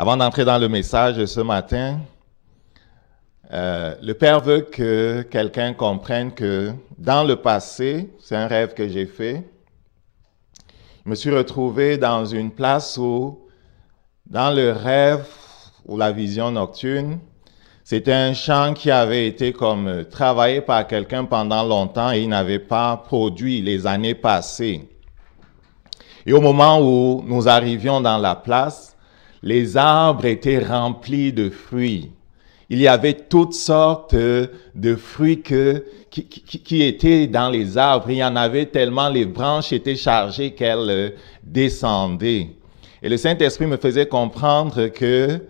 Avant d'entrer dans le message de ce matin, le Père veut que quelqu'un comprenne que dans le passé, c'est un rêve que j'ai fait, je me suis retrouvé dans une place où, dans le rêve ou la vision nocturne, c'était un champ qui avait été comme travaillé par quelqu'un pendant longtemps et il n'avait pas produit les années passées. Et au moment où nous arrivions dans la place, les arbres étaient remplis de fruits. Il y avait toutes sortes de fruits qui étaient dans les arbres. Il y en avait tellement, les branches étaient chargées qu'elles descendaient. Et le Saint-Esprit me faisait comprendre que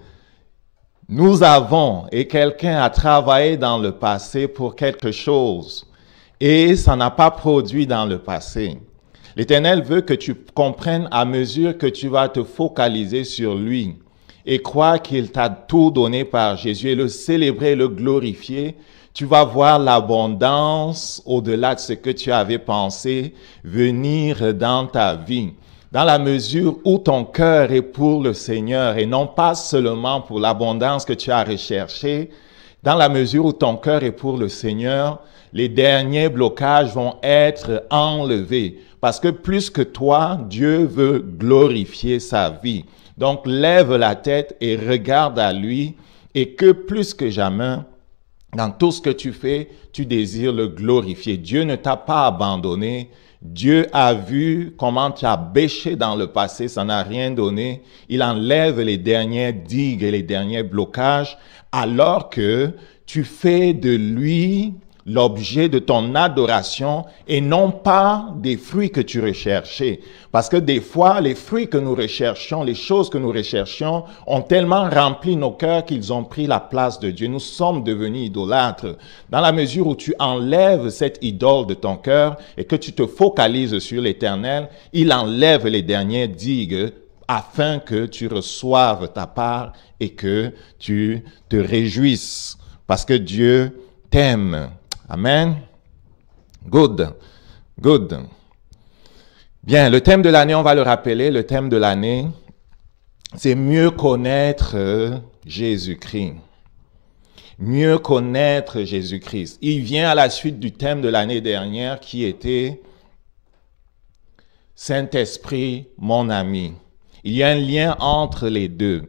nous avons, et quelqu'un a travaillé dans le passé pour quelque chose, et ça n'a pas produit dans le passé. L'Éternel veut que tu comprennes à mesure que tu vas te focaliser sur lui et croire qu'il t'a tout donné par Jésus et le célébrer, le glorifier. Tu vas voir l'abondance au-delà de ce que tu avais pensé venir dans ta vie. Dans la mesure où ton cœur est pour le Seigneur et non pas seulement pour l'abondance que tu as recherchée, dans la mesure où ton cœur est pour le Seigneur, les derniers blocages vont être enlevés. Parce que plus que toi, Dieu veut glorifier sa vie. Donc, lève la tête et regarde à lui et que plus que jamais, dans tout ce que tu fais, tu désires le glorifier. Dieu ne t'a pas abandonné. Dieu a vu comment tu as bêché dans le passé, ça n'a rien donné. Il enlève les dernières digues et les derniers blocages alors que tu fais de lui l'objet de ton adoration et non pas des fruits que tu recherchais. Parce que des fois, les fruits que nous recherchons, les choses que nous recherchons ont tellement rempli nos cœurs qu'ils ont pris la place de Dieu. Nous sommes devenus idolâtres. Dans la mesure où tu enlèves cette idole de ton cœur et que tu te focalises sur l'Éternel, il enlève les dernières digues afin que tu reçoives ta part et que tu te réjouisses. Parce que Dieu t'aime. Amen. Good. Good. Bien, le thème de l'année, on va le rappeler, le thème de l'année, c'est mieux connaître Jésus-Christ. Mieux connaître Jésus-Christ. Il vient à la suite du thème de l'année dernière qui était Saint-Esprit, mon ami. Il y a un lien entre les deux.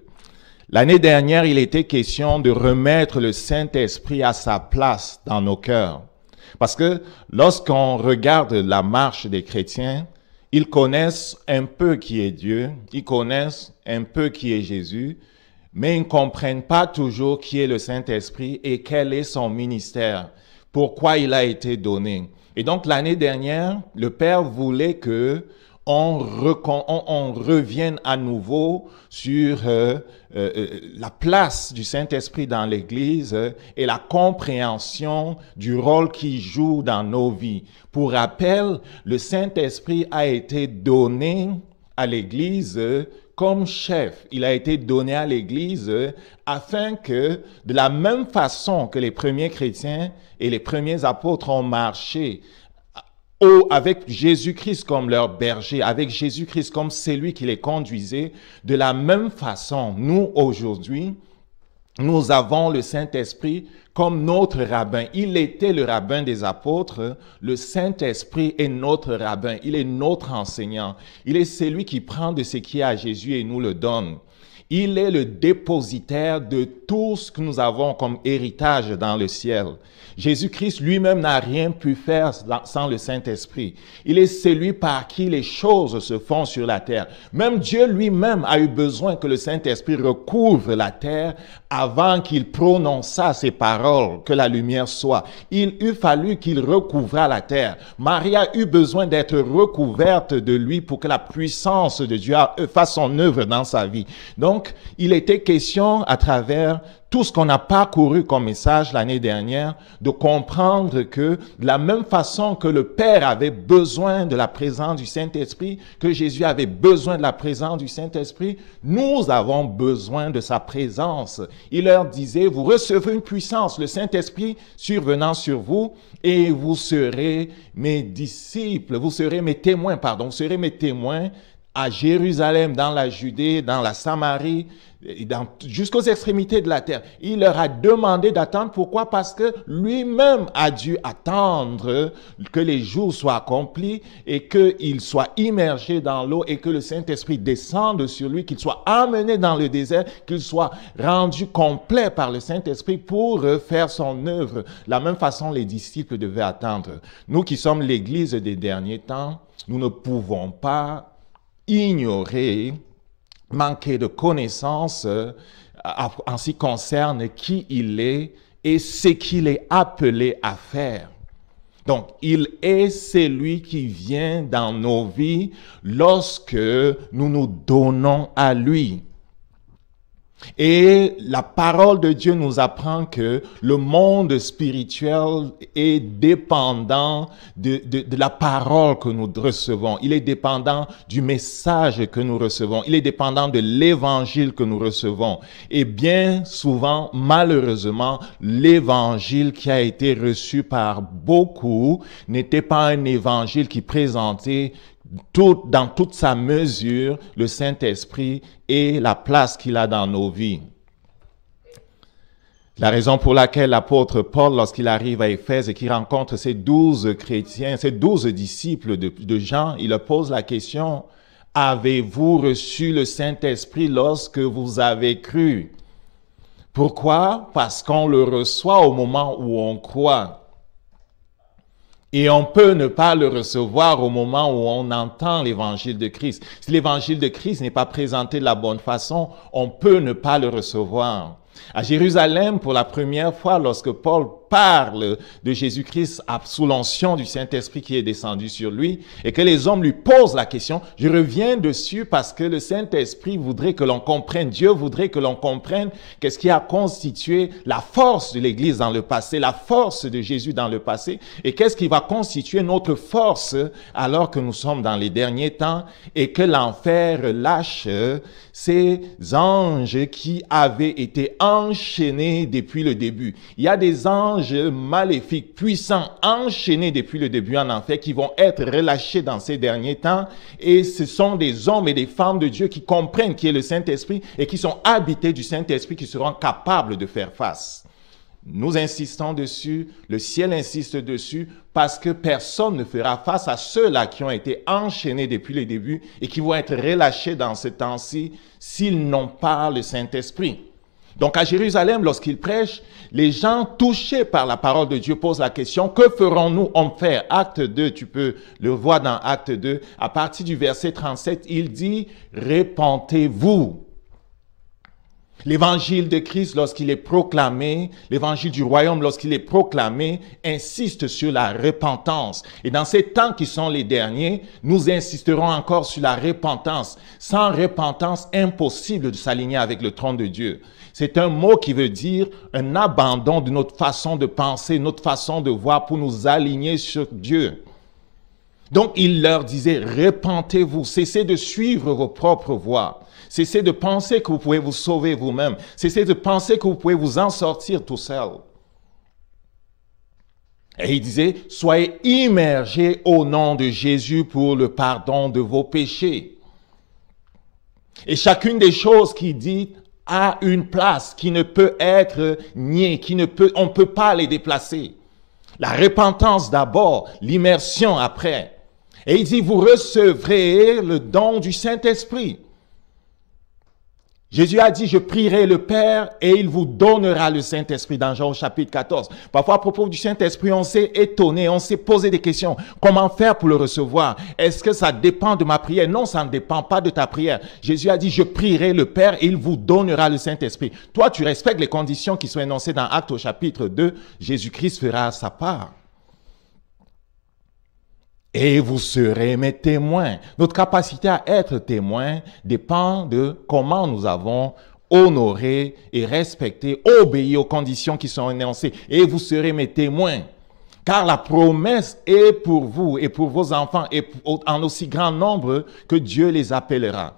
L'année dernière, il était question de remettre le Saint-Esprit à sa place dans nos cœurs. Parce que lorsqu'on regarde la marche des chrétiens, ils connaissent un peu qui est Dieu, ils connaissent un peu qui est Jésus, mais ils ne comprennent pas toujours qui est le Saint-Esprit et quel est son ministère, pourquoi il a été donné. Et donc l'année dernière, le Père voulait que on revienne à nouveau sur la place du Saint-Esprit dans l'Église et la compréhension du rôle qu'il joue dans nos vies. Pour rappel, le Saint-Esprit a été donné à l'Église comme chef. Il a été donné à l'Église afin que, de la même façon que les premiers chrétiens et les premiers apôtres ont marché, avec Jésus-Christ comme leur berger, avec Jésus-Christ comme celui qui les conduisait, de la même façon, nous aujourd'hui, nous avons le Saint-Esprit comme notre rabbin. Il était le rabbin des apôtres, le Saint-Esprit est notre rabbin, il est notre enseignant. Il est celui qui prend de ce qui est à Jésus et nous le donne. Il est le dépositaire de tout ce que nous avons comme héritage dans le ciel. Jésus-Christ lui-même n'a rien pu faire sans le Saint-Esprit. Il est celui par qui les choses se font sur la terre. Même Dieu lui-même a eu besoin que le Saint-Esprit recouvre la terre avant qu'il prononçât ces paroles, que la lumière soit. Il eût fallu qu'il recouvrât la terre. Marie a eu besoin d'être recouverte de lui pour que la puissance de Dieu fasse son œuvre dans sa vie. Donc, il était question à travers tout ce qu'on a parcouru comme message l'année dernière, de comprendre que de la même façon que le Père avait besoin de la présence du Saint-Esprit, que Jésus avait besoin de la présence du Saint-Esprit, nous avons besoin de sa présence. Il leur disait, vous recevrez une puissance, le Saint-Esprit survenant sur vous, et vous serez mes disciples, vous serez mes témoins, vous serez mes témoins à Jérusalem, dans la Judée, dans la Samarie, jusqu'aux extrémités de la terre. Il leur a demandé d'attendre. Pourquoi? Parce que lui-même a dû attendre que les jours soient accomplis et qu'il soit immergé dans l'eau et que le Saint-Esprit descende sur lui, qu'il soit amené dans le désert, qu'il soit rendu complet par le Saint-Esprit pour faire son œuvre. De la même façon, les disciples devaient attendre. Nous qui sommes l'Église des derniers temps, nous ne pouvons pas ignorer, manquer de connaissances en ce qui concerne qui il est et ce qu'il est appelé à faire. Donc, il est celui qui vient dans nos vies lorsque nous nous donnons à lui. Et la parole de Dieu nous apprend que le monde spirituel est dépendant de la parole que nous recevons. Il est dépendant du message que nous recevons. Il est dépendant de l'évangile que nous recevons. Et bien souvent, malheureusement, l'évangile qui a été reçu par beaucoup n'était pas un évangile qui présentait dans toute sa mesure le Saint-Esprit et la place qu'il a dans nos vies. La raison pour laquelle l'apôtre Paul, lorsqu'il arrive à Éphèse et qu'il rencontre ces 12 chrétiens, ces 12 disciples de Jean, il leur pose la question: avez-vous reçu le Saint-Esprit lorsque vous avez cru? Pourquoi? Parce qu'on le reçoit au moment où on croit. Et on peut ne pas le recevoir au moment où on entend l'évangile de Christ. Si l'évangile de Christ n'est pas présenté de la bonne façon, on peut ne pas le recevoir. À Jérusalem, pour la première fois, lorsque Paul parle de Jésus-Christ sous l'onction du Saint-Esprit qui est descendu sur lui, et que les hommes lui posent la question, je reviens dessus parce que le Saint-Esprit voudrait que l'on comprenne, Dieu voudrait que l'on comprenne qu'est-ce qui a constitué la force de l'Église dans le passé, la force de Jésus dans le passé, et qu'est-ce qui va constituer notre force alors que nous sommes dans les derniers temps et que l'enfer lâche ces anges qui avaient été enchaînés depuis le début. Il y a des anges maléfiques, puissants, enchaînés depuis le début en enfer, qui vont être relâchés dans ces derniers temps. Et ce sont des hommes et des femmes de Dieu qui comprennent qui est le Saint-Esprit et qui sont habités du Saint-Esprit, qui seront capables de faire face. Nous insistons dessus, le ciel insiste dessus, parce que personne ne fera face à ceux-là qui ont été enchaînés depuis le début et qui vont être relâchés dans ce temps-ci s'ils n'ont pas le Saint-Esprit. Donc à Jérusalem, lorsqu'il prêche, les gens touchés par la parole de Dieu posent la question: que ferons-nous, hommes frères? Acte 2, tu peux le voir dans Acte 2, à partir du verset 37, il dit: répentez-vous. L'évangile de Christ, lorsqu'il est proclamé, l'évangile du royaume, lorsqu'il est proclamé, insiste sur la repentance. Et dans ces temps qui sont les derniers, nous insisterons encore sur la repentance. Sans repentance, impossible de s'aligner avec le trône de Dieu. C'est un mot qui veut dire un abandon de notre façon de penser, notre façon de voir pour nous aligner sur Dieu. Donc, il leur disait: repentez-vous, cessez de suivre vos propres voies. Cessez de penser que vous pouvez vous sauver vous-même. Cessez de penser que vous pouvez vous en sortir tout seul. Et il disait: soyez immergés au nom de Jésus pour le pardon de vos péchés. Et chacune des choses qu'il dit a une place qui ne peut être niée, on ne peut pas les déplacer. La repentance d'abord, l'immersion après. Et il dit: vous recevrez le don du Saint-Esprit. Jésus a dit: je prierai le Père et il vous donnera le Saint-Esprit, dans Jean chapitre 14. Parfois, à propos du Saint-Esprit, on s'est étonné, on s'est posé des questions. Comment faire pour le recevoir? Est-ce que ça dépend de ma prière? Non, ça ne dépend pas de ta prière. Jésus a dit: je prierai le Père et il vous donnera le Saint-Esprit. Toi, tu respectes les conditions qui sont énoncées dans Actes au chapitre 2. Jésus-Christ fera sa part. Et vous serez mes témoins. Notre capacité à être témoins dépend de comment nous avons honoré et respecté, obéi aux conditions qui sont énoncées. Et vous serez mes témoins. Car la promesse est pour vous et pour vos enfants et en aussi grand nombre que Dieu les appellera.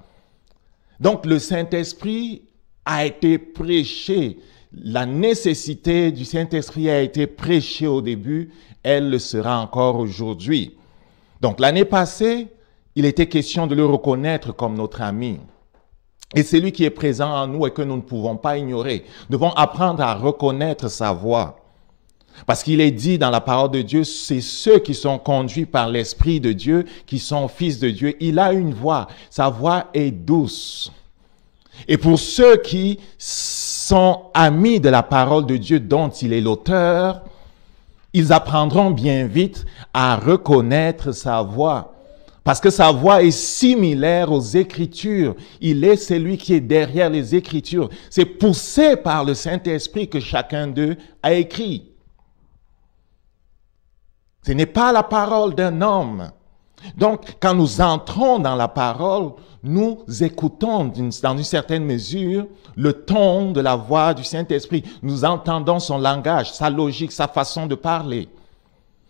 Donc le Saint-Esprit a été prêché. La nécessité du Saint-Esprit a été prêchée au début. Elle le sera encore aujourd'hui. Donc l'année passée, il était question de le reconnaître comme notre ami. Et c'est lui qui est présent en nous et que nous ne pouvons pas ignorer. Nous devons apprendre à reconnaître sa voix. Parce qu'il est dit dans la parole de Dieu, c'est ceux qui sont conduits par l'Esprit de Dieu, qui sont fils de Dieu. Il a une voix. Sa voix est douce. Et pour ceux qui sont amis de la parole de Dieu dont il est l'auteur, ils apprendront bien vite à reconnaître sa voix. Parce que sa voix est similaire aux Écritures. Il est celui qui est derrière les Écritures. C'est poussé par le Saint-Esprit que chacun d'eux a écrit. Ce n'est pas la parole d'un homme. Donc, quand nous entrons dans la parole, nous écoutons dans une certaine mesure le ton de la voix du Saint-Esprit. Nous entendons son langage, sa logique, sa façon de parler.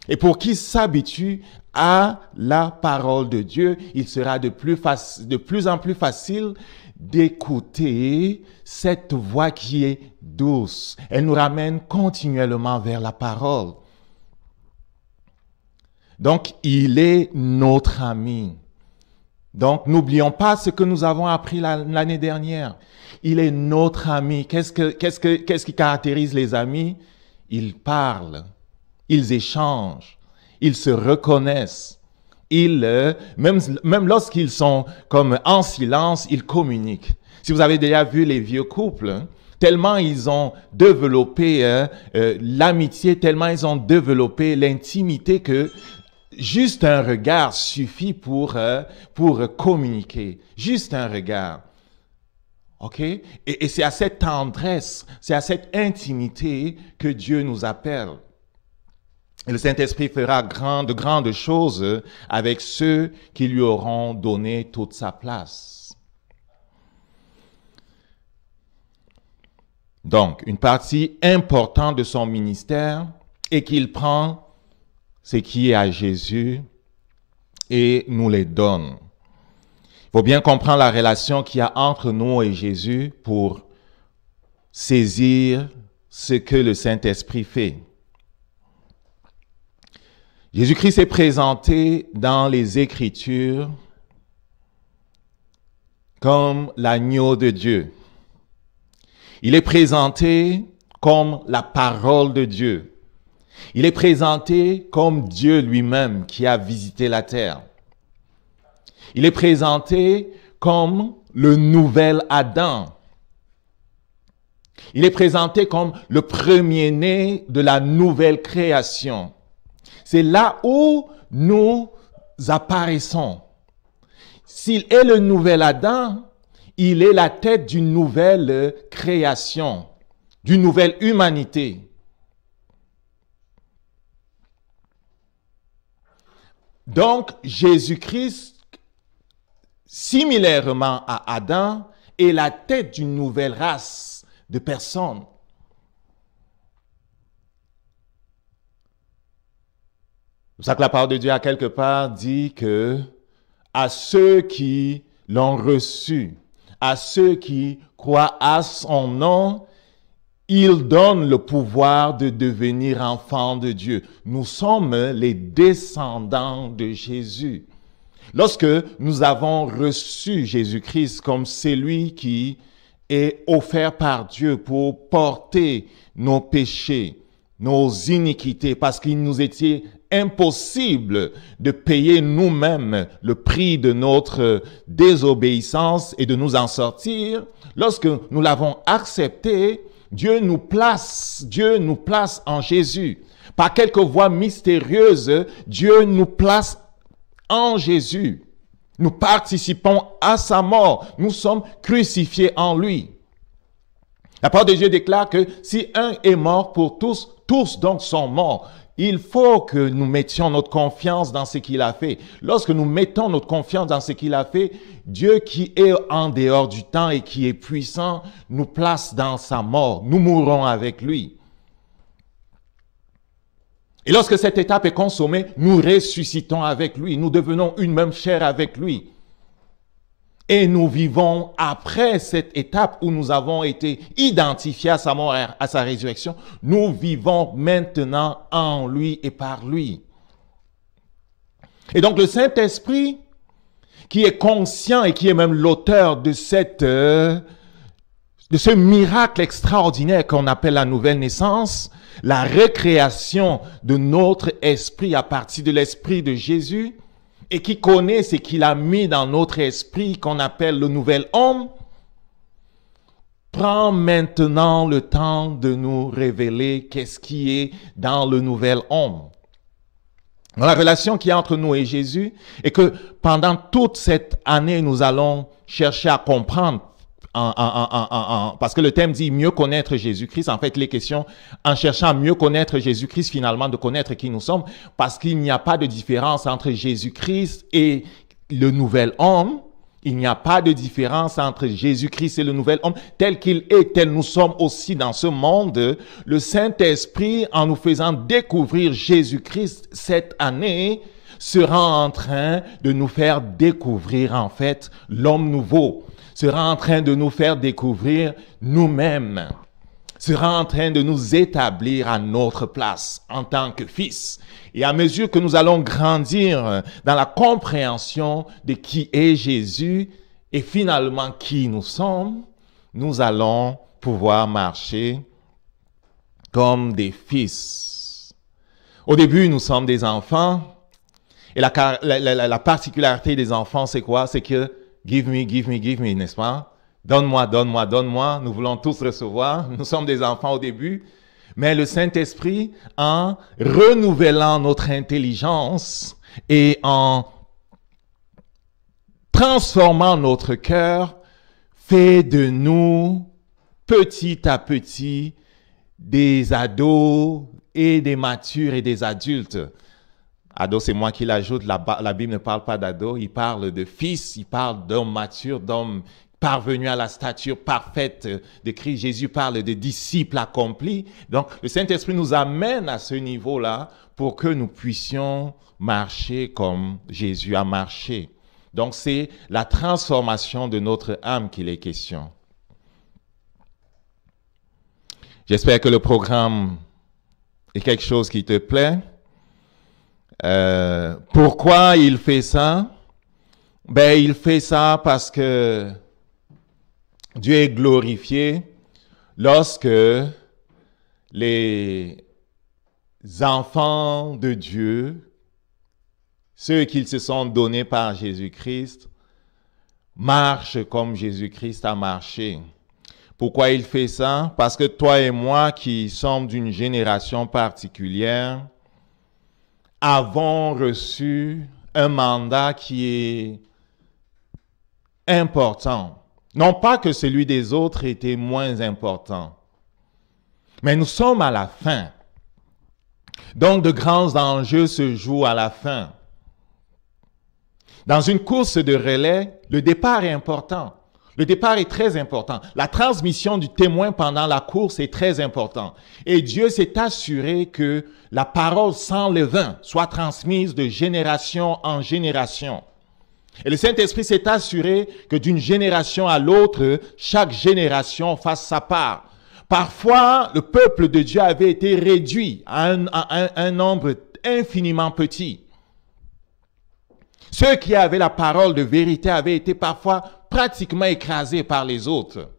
Et pour qui s'habitue à la parole de Dieu, il sera de plus en plus facile d'écouter cette voix qui est douce. Elle nous ramène continuellement vers la parole. Donc, il est notre ami. Donc, n'oublions pas ce que nous avons appris l'année dernière. Il est notre ami. Qu'est-ce qui caractérise les amis? Ils parlent, ils échangent, ils se reconnaissent. Même lorsqu'ils sont comme en silence, ils communiquent. Si vous avez déjà vu les vieux couples, tellement ils ont développé l'amitié, tellement ils ont développé l'intimité que juste un regard suffit pour communiquer. Juste un regard. OK? Et c'est à cette tendresse, c'est à cette intimité que Dieu nous appelle. Et le Saint-Esprit fera de grandes choses avec ceux qui lui auront donné toute sa place. Donc, une partie importante de son ministère est qu'il prend ce qui est à Jésus et nous les donne. Il faut bien comprendre la relation qu'il y a entre nous et Jésus pour saisir ce que le Saint-Esprit fait. Jésus-Christ est présenté dans les Écritures comme l'agneau de Dieu. Il est présenté comme la parole de Dieu. Il est présenté comme Dieu lui-même qui a visité la terre. Il est présenté comme le nouvel Adam. Il est présenté comme le premier-né de la nouvelle création. C'est là où nous apparaissons. S'il est le nouvel Adam, il est la tête d'une nouvelle création, d'une nouvelle humanité. Donc, Jésus-Christ, similairement à Adam, est la tête d'une nouvelle race de personnes. C'est pour ça que la parole de Dieu, à quelque part, dit que à ceux qui l'ont reçu, à ceux qui croient à son nom, il donne le pouvoir de devenir enfants de Dieu. Nous sommes les descendants de Jésus. Lorsque nous avons reçu Jésus-Christ comme celui qui est offert par Dieu pour porter nos péchés, nos iniquités, parce qu'il nous était impossible de payer nous-mêmes le prix de notre désobéissance et de nous en sortir, lorsque nous l'avons accepté, Dieu nous place en Jésus. Par quelques voies mystérieuses, Dieu nous place en Jésus. Nous participons à sa mort. Nous sommes crucifiés en lui. La parole de Dieu déclare que si un est mort pour tous, tous donc sont morts. Il faut que nous mettions notre confiance dans ce qu'il a fait. Lorsque nous mettons notre confiance dans ce qu'il a fait, Dieu qui est en dehors du temps et qui est puissant nous place dans sa mort. Nous mourrons avec lui. Et lorsque cette étape est consommée, nous ressuscitons avec lui. Nous devenons une même chair avec lui. Et nous vivons après cette étape où nous avons été identifiés à sa mort, à sa résurrection. Nous vivons maintenant en lui et par lui. Et donc le Saint-Esprit qui est conscient et qui est même l'auteur de ce miracle extraordinaire qu'on appelle la nouvelle naissance, la recréation de notre esprit à partir de l'esprit de Jésus, et qui connaît ce qu'il a mis dans notre esprit qu'on appelle le nouvel homme, prend maintenant le temps de nous révéler qu'est-ce qui est dans le nouvel homme. Dans la relation qui est entre nous et Jésus, et que pendant toute cette année, nous allons chercher à comprendre, parce que le thème dit mieux connaître Jésus-Christ. En fait, les questions, en cherchant à mieux connaître Jésus-Christ, finalement, de connaître qui nous sommes, parce qu'il n'y a pas de différence entre Jésus-Christ et le nouvel homme. Il n'y a pas de différence entre Jésus-Christ et le nouvel homme. Tel qu'il est, tel nous sommes aussi dans ce monde. Le Saint-Esprit, en nous faisant découvrir Jésus-Christ cette année, sera en train de nous faire découvrir en fait l'homme nouveau, sera en train de nous faire découvrir nous-mêmes, sera en train de nous établir à notre place en tant que fils. Et à mesure que nous allons grandir dans la compréhension de qui est Jésus et finalement qui nous sommes, nous allons pouvoir marcher comme des fils. Au début, nous sommes des enfants. Et la particularité des enfants, c'est quoi? C'est que give me, give me, give me, n'est-ce pas? Donne-moi, donne-moi, donne-moi. Nous voulons tous recevoir. Nous sommes des enfants au début. Mais le Saint-Esprit, en renouvelant notre intelligence et en transformant notre cœur, fait de nous, petit à petit, des ados et des matures et des adultes. Ado, c'est moi qui l'ajoute, la Bible ne parle pas d'ado, il parle de fils, il parle d'hommes matures, d'hommes parvenus à la stature parfaite de Christ. Jésus parle de disciples accomplis. Donc, le Saint-Esprit nous amène à ce niveau-là pour que nous puissions marcher comme Jésus a marché. Donc, c'est la transformation de notre âme qu'il est question. J'espère que le programme est quelque chose qui te plaît. Pourquoi il fait ça? Ben, il fait ça parce que Dieu est glorifié lorsque les enfants de Dieu, ceux qui se sont donnés par Jésus-Christ, marchent comme Jésus-Christ a marché. Pourquoi il fait ça? Parce que toi et moi qui sommes d'une génération particulière, avons reçu un mandat qui est important. Non pas que celui des autres était moins important, mais nous sommes à la fin. Donc de grands enjeux se jouent à la fin. Dans une course de relais, le départ est important. Le départ est très important. La transmission du témoin pendant la course est très importante. Et Dieu s'est assuré que la parole sans levain soit transmise de génération en génération. Et le Saint-Esprit s'est assuré que d'une génération à l'autre, chaque génération fasse sa part. Parfois, le peuple de Dieu avait été réduit à un nombre infiniment petit. Ceux qui avaient la parole de vérité avaient été parfois pratiquement écrasés par les autres.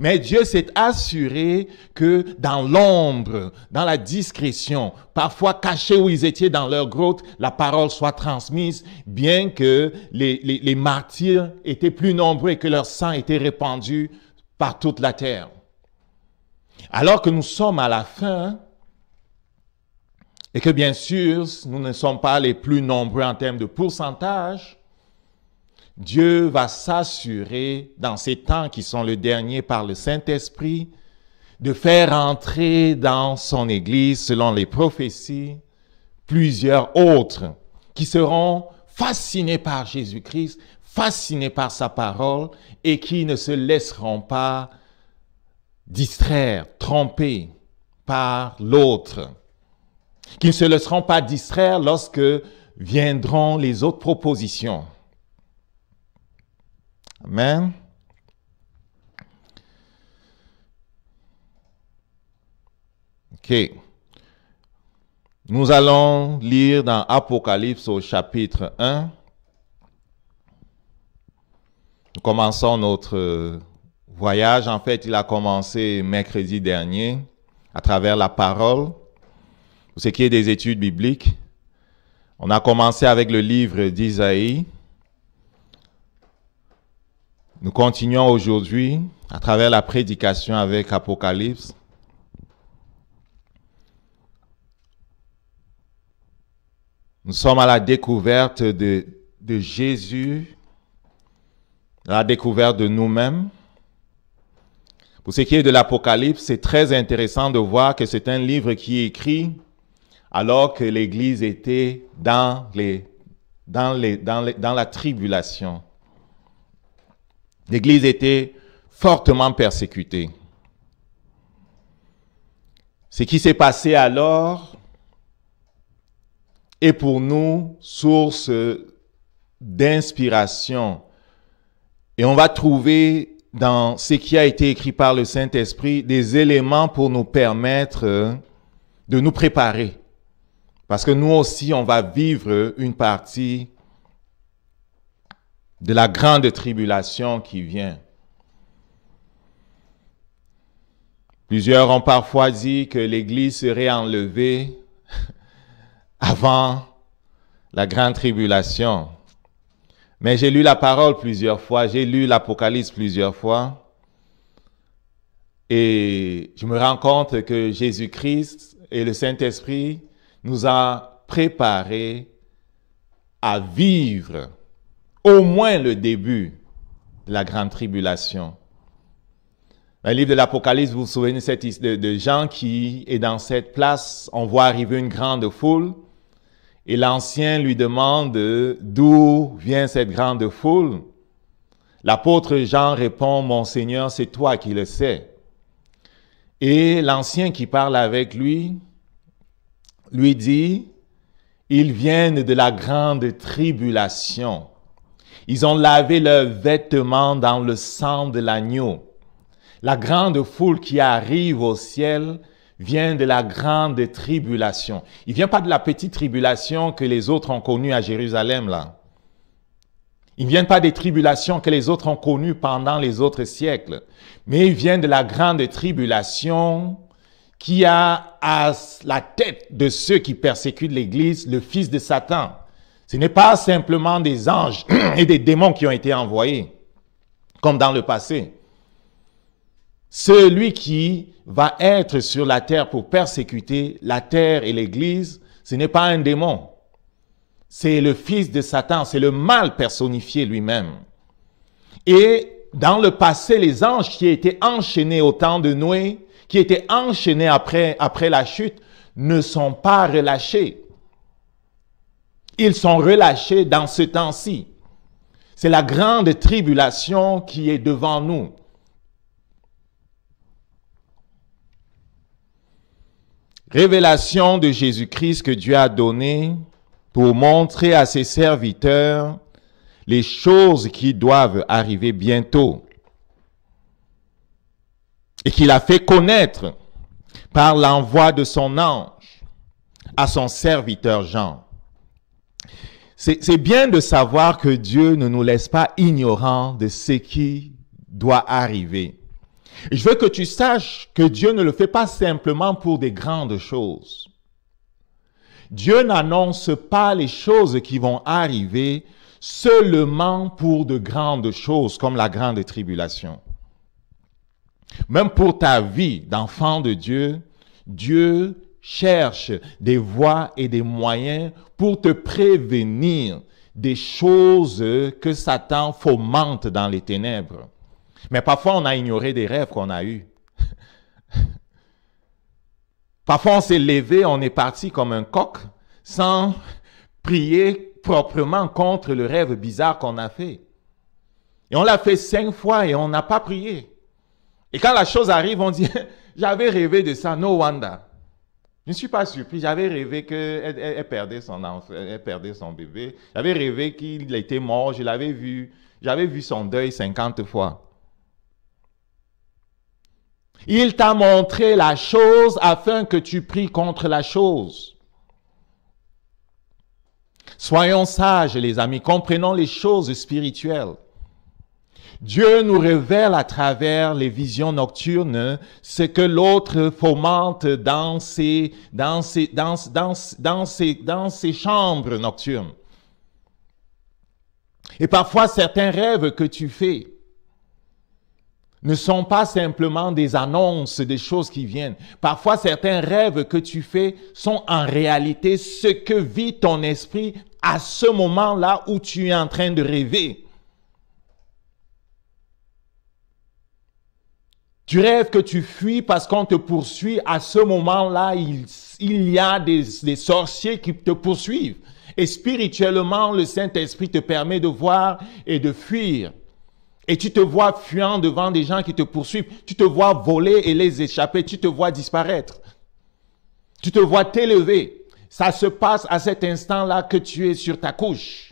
Mais Dieu s'est assuré que dans l'ombre, dans la discrétion, parfois cachés où ils étaient dans leur grotte, la parole soit transmise, bien que les martyrs étaient plus nombreux et que leur sang était répandu par toute la terre. Alors que nous sommes à la fin, et que bien sûr, nous ne sommes pas les plus nombreux en termes de pourcentage, Dieu va s'assurer, dans ces temps qui sont le dernier par le Saint-Esprit, de faire entrer dans son Église, selon les prophéties, plusieurs autres qui seront fascinés par Jésus-Christ, fascinés par sa parole et qui ne se laisseront pas distraire, tromper par l'autre, qui ne se laisseront pas distraire lorsque viendront les autres propositions. Amen. OK. Nous allons lire dans Apocalypse au chapitre 1. Nous commençons notre voyage. En fait, il a commencé mercredi dernier à travers la parole. Pour ce qui est des études bibliques, on a commencé avec le livre d'Isaïe. Nous continuons aujourd'hui à travers la prédication avec Apocalypse. Nous sommes à la découverte de Jésus, à la découverte de nous-mêmes. Pour ce qui est de l'Apocalypse, c'est très intéressant de voir que c'est un livre qui est écrit alors que l'Église était dans la tribulation. L'Église était fortement persécutée. Ce qui s'est passé alors est pour nous source d'inspiration. Et on va trouver dans ce qui a été écrit par le Saint-Esprit des éléments pour nous permettre de nous préparer. Parce que nous aussi, on va vivre une partie de la grande tribulation qui vient. Plusieurs ont parfois dit que l'Église serait enlevée avant la grande tribulation. Mais j'ai lu la parole plusieurs fois, j'ai lu l'Apocalypse plusieurs fois, et je me rends compte que Jésus-Christ et le Saint-Esprit nous a préparés à vivre au moins le début de la grande tribulation. Dans le livre de l'Apocalypse, vous vous souvenez de Jean qui est dans cette place, on voit arriver une grande foule, et l'ancien lui demande d'où vient cette grande foule. L'apôtre Jean répond, « Mon Seigneur, c'est toi qui le sais. » Et l'ancien qui parle avec lui dit, « Ils viennent de la grande tribulation. Ils ont lavé leurs vêtements dans le sang de l'agneau. » La grande foule qui arrive au ciel vient de la grande tribulation. Il ne vient pas de la petite tribulation que les autres ont connue à Jérusalem, là. Il ne vient pas des tribulations que les autres ont connues pendant les autres siècles, mais il vient de la grande tribulation qui a à la tête de ceux qui persécutent l'Église le fils de Satan. Ce n'est pas simplement des anges et des démons qui ont été envoyés, comme dans le passé. Celui qui va être sur la terre pour persécuter la terre et l'Église, ce n'est pas un démon. C'est le fils de Satan, c'est le mal personnifié lui-même. Et dans le passé, les anges qui étaient enchaînés au temps de Noé, qui étaient enchaînés après la chute, ne sont pas relâchés. Ils sont relâchés dans ce temps-ci. C'est la grande tribulation qui est devant nous. Révélation de Jésus-Christ que Dieu a donnée pour montrer à ses serviteurs les choses qui doivent arriver bientôt et qu'il a fait connaître par l'envoi de son ange à son serviteur Jean. C'est bien de savoir que Dieu ne nous laisse pas ignorants de ce qui doit arriver. Et je veux que tu saches que Dieu ne le fait pas simplement pour des grandes choses. Dieu n'annonce pas les choses qui vont arriver seulement pour de grandes choses comme la grande tribulation. Même pour ta vie d'enfant de Dieu, Dieu cherche des voies et des moyens pour te prévenir des choses que Satan fomente dans les ténèbres. Mais parfois, on a ignoré des rêves qu'on a eus. Parfois, on s'est levé, on est parti comme un coq sans prier proprement contre le rêve bizarre qu'on a fait. Et on l'a fait 5 fois et on n'a pas prié. Et quand la chose arrive, on dit, j'avais rêvé de ça, no wonder. Je ne suis pas surpris, j'avais rêvé qu'elle perdait son enfant, elle perdait son bébé. J'avais rêvé qu'il était mort, j'avais vu son deuil 50 fois. Il t'a montré la chose afin que tu pries contre la chose. Soyons sages, les amis, comprenons les choses spirituelles. Dieu nous révèle à travers les visions nocturnes ce que l'autre fomente dans ses chambres nocturnes. Et parfois, certains rêves que tu fais ne sont pas simplement des annonces des choses qui viennent. Parfois, certains rêves que tu fais sont en réalité ce que vit ton esprit à ce moment-là où tu es en train de rêver. Tu rêves que tu fuis parce qu'on te poursuit. À ce moment-là, il y a des sorciers qui te poursuivent. Et spirituellement, le Saint-Esprit te permet de voir et de fuir. Et tu te vois fuyant devant des gens qui te poursuivent. Tu te vois voler et les échapper. Tu te vois disparaître. Tu te vois t'élever. Ça se passe à cet instant-là que tu es sur ta couche.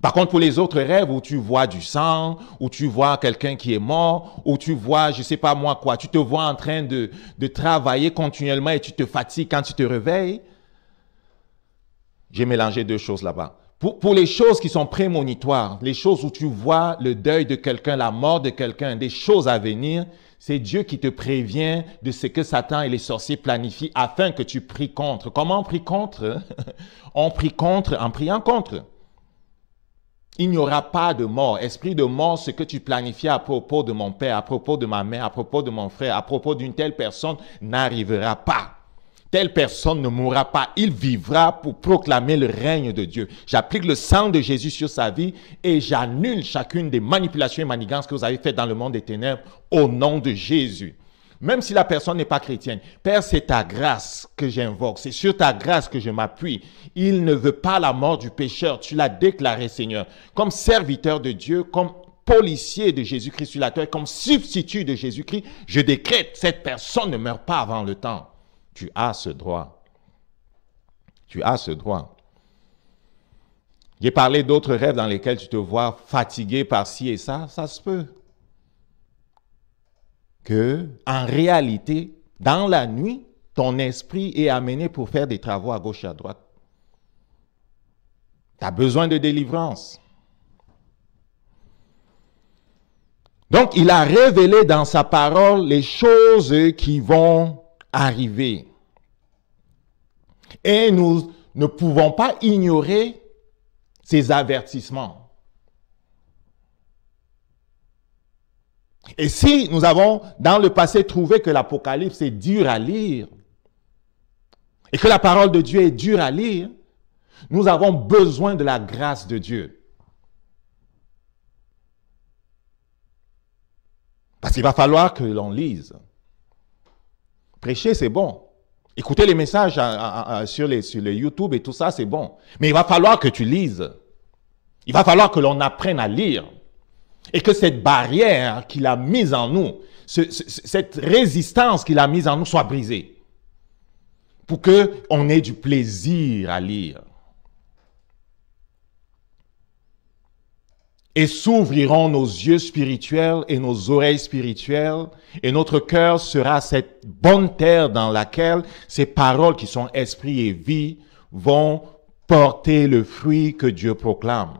Par contre, pour les autres rêves où tu vois du sang, où tu vois quelqu'un qui est mort, où tu vois, je ne sais pas moi quoi, tu te vois en train de travailler continuellement et tu te fatigues quand tu te réveilles. J'ai mélangé deux choses là-bas. Pour les choses qui sont prémonitoires, les choses où tu vois le deuil de quelqu'un, la mort de quelqu'un, des choses à venir, c'est Dieu qui te prévient de ce que Satan et les sorciers planifient afin que tu pries contre. Comment on prie contre? On prie contre en priant contre. Il n'y aura pas de mort. Esprit de mort, ce que tu planifies à propos de mon père, à propos de ma mère, à propos de mon frère, à propos d'une telle personne, n'arrivera pas. Telle personne ne mourra pas. Il vivra pour proclamer le règne de Dieu. J'applique le sang de Jésus sur sa vie et j'annule chacune des manipulations et manigances que vous avez faites dans le monde des ténèbres au nom de Jésus. Même si la personne n'est pas chrétienne. Père, c'est ta grâce que j'invoque. C'est sur ta grâce que je m'appuie. Il ne veut pas la mort du pécheur. Tu l'as déclaré, Seigneur. Comme serviteur de Dieu, comme policier de Jésus-Christ sur la terre, comme substitut de Jésus-Christ, je décrète, cette personne ne meurt pas avant le temps. Tu as ce droit. Tu as ce droit. J'ai parlé d'autres rêves dans lesquels tu te vois fatigué par ci et ça. Ça se peut. Que, en réalité, dans la nuit, ton esprit est amené pour faire des travaux à gauche et à droite. Tu as besoin de délivrance. Donc, il a révélé dans sa parole les choses qui vont arriver. Et nous ne pouvons pas ignorer ces avertissements. Et si nous avons dans le passé trouvé que l'Apocalypse est dur à lire et que la parole de Dieu est dure à lire, nous avons besoin de la grâce de Dieu. Parce qu'il va falloir que l'on lise. Prêcher, c'est bon. Écouter les messages sur les YouTube et tout ça, c'est bon. Mais il va falloir que tu lises. Il va falloir que l'on apprenne à lire. Et que cette barrière qu'il a mise en nous, cette résistance qu'il a mise en nous soit brisée. Pour qu'on ait du plaisir à lire. Et s'ouvriront nos yeux spirituels et nos oreilles spirituelles, et notre cœur sera cette bonne terre dans laquelle ces paroles qui sont esprit et vie vont porter le fruit que Dieu proclame.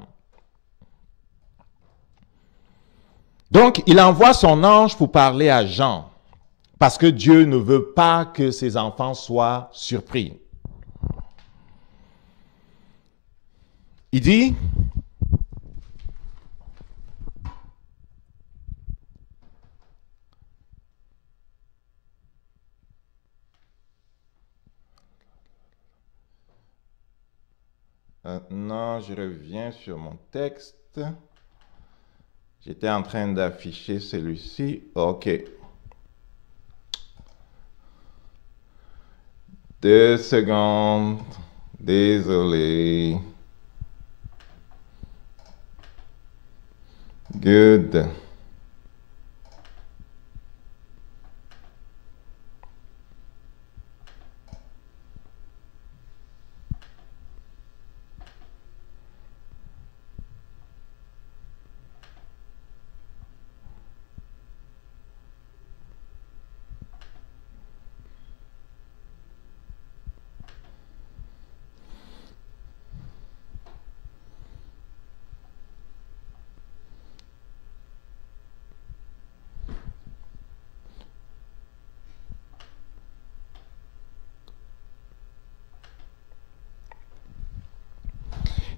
Donc, il envoie son ange pour parler à Jean, parce que Dieu ne veut pas que ses enfants soient surpris. Il dit, maintenant, je reviens sur mon texte. J'étais en train d'afficher celui-ci. OK. 2 secondes. Désolé. Good.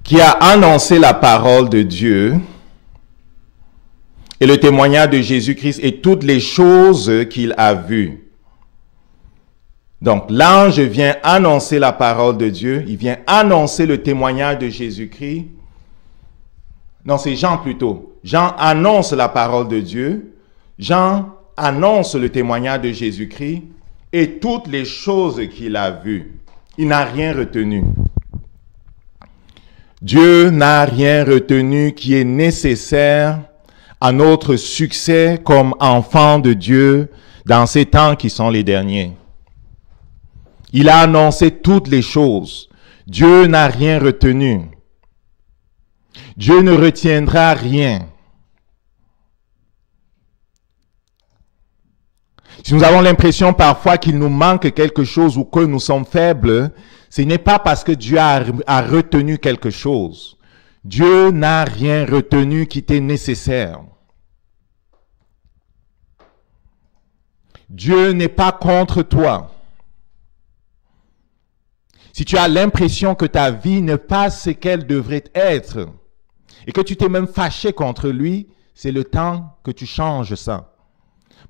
qui a annoncé la parole de Dieu et le témoignage de Jésus-Christ et toutes les choses qu'il a vues. Donc, l'ange vient annoncer la parole de Dieu, il vient annoncer le témoignage de Jésus-Christ. Non, c'est Jean plutôt. Jean annonce la parole de Dieu, Jean annonce le témoignage de Jésus-Christ et toutes les choses qu'il a vues. Il n'a rien retenu. Dieu n'a rien retenu qui est nécessaire à notre succès comme enfants de Dieu dans ces temps qui sont les derniers. Il a annoncé toutes les choses. Dieu n'a rien retenu. Dieu ne retiendra rien. Si nous avons l'impression parfois qu'il nous manque quelque chose ou que nous sommes faibles, ce n'est pas parce que Dieu a retenu quelque chose. Dieu n'a rien retenu qui était nécessaire. Dieu n'est pas contre toi. Si tu as l'impression que ta vie n'est pas ce qu'elle devrait être et que tu t'es même fâché contre lui, c'est le temps que tu changes ça.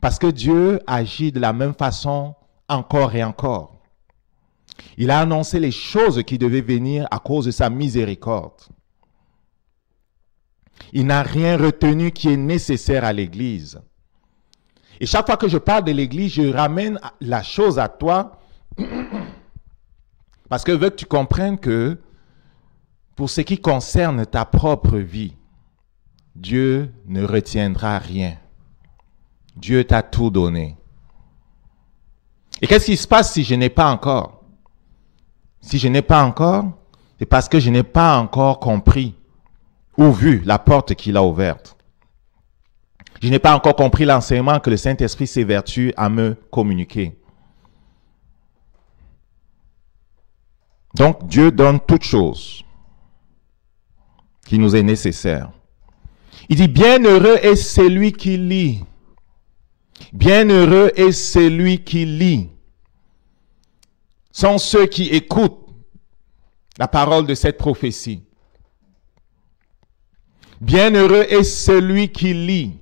Parce que Dieu agit de la même façon encore et encore. Il a annoncé les choses qui devaient venir à cause de sa miséricorde. Il n'a rien retenu qui est nécessaire à l'Église. Et chaque fois que je parle de l'Église, je ramène la chose à toi parce que je veux que tu comprennes que pour ce qui concerne ta propre vie, Dieu ne retiendra rien. Dieu t'a tout donné. Et qu'est-ce qui se passe si je n'ai pas encore? Si je n'ai pas encore, c'est parce que je n'ai pas encore compris ou vu la porte qu'il a ouverte. Je n'ai pas encore compris l'enseignement que le Saint-Esprit s'évertue à me communiquer. Donc, Dieu donne toute chose qui nous est nécessaire. Il dit, bienheureux est celui qui lit. Bienheureux est celui qui lit. Sont ceux qui écoutent la parole de cette prophétie. Bienheureux est celui qui lit.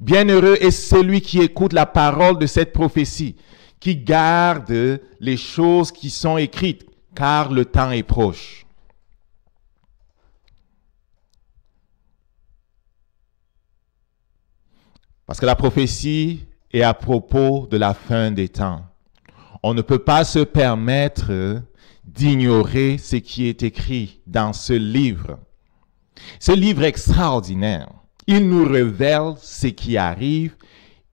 Bienheureux est celui qui écoute la parole de cette prophétie, qui garde les choses qui sont écrites, car le temps est proche. Parce que la prophétie est à propos de la fin des temps. On ne peut pas se permettre d'ignorer ce qui est écrit dans ce livre. Ce livre extraordinaire, il nous révèle ce qui arrive,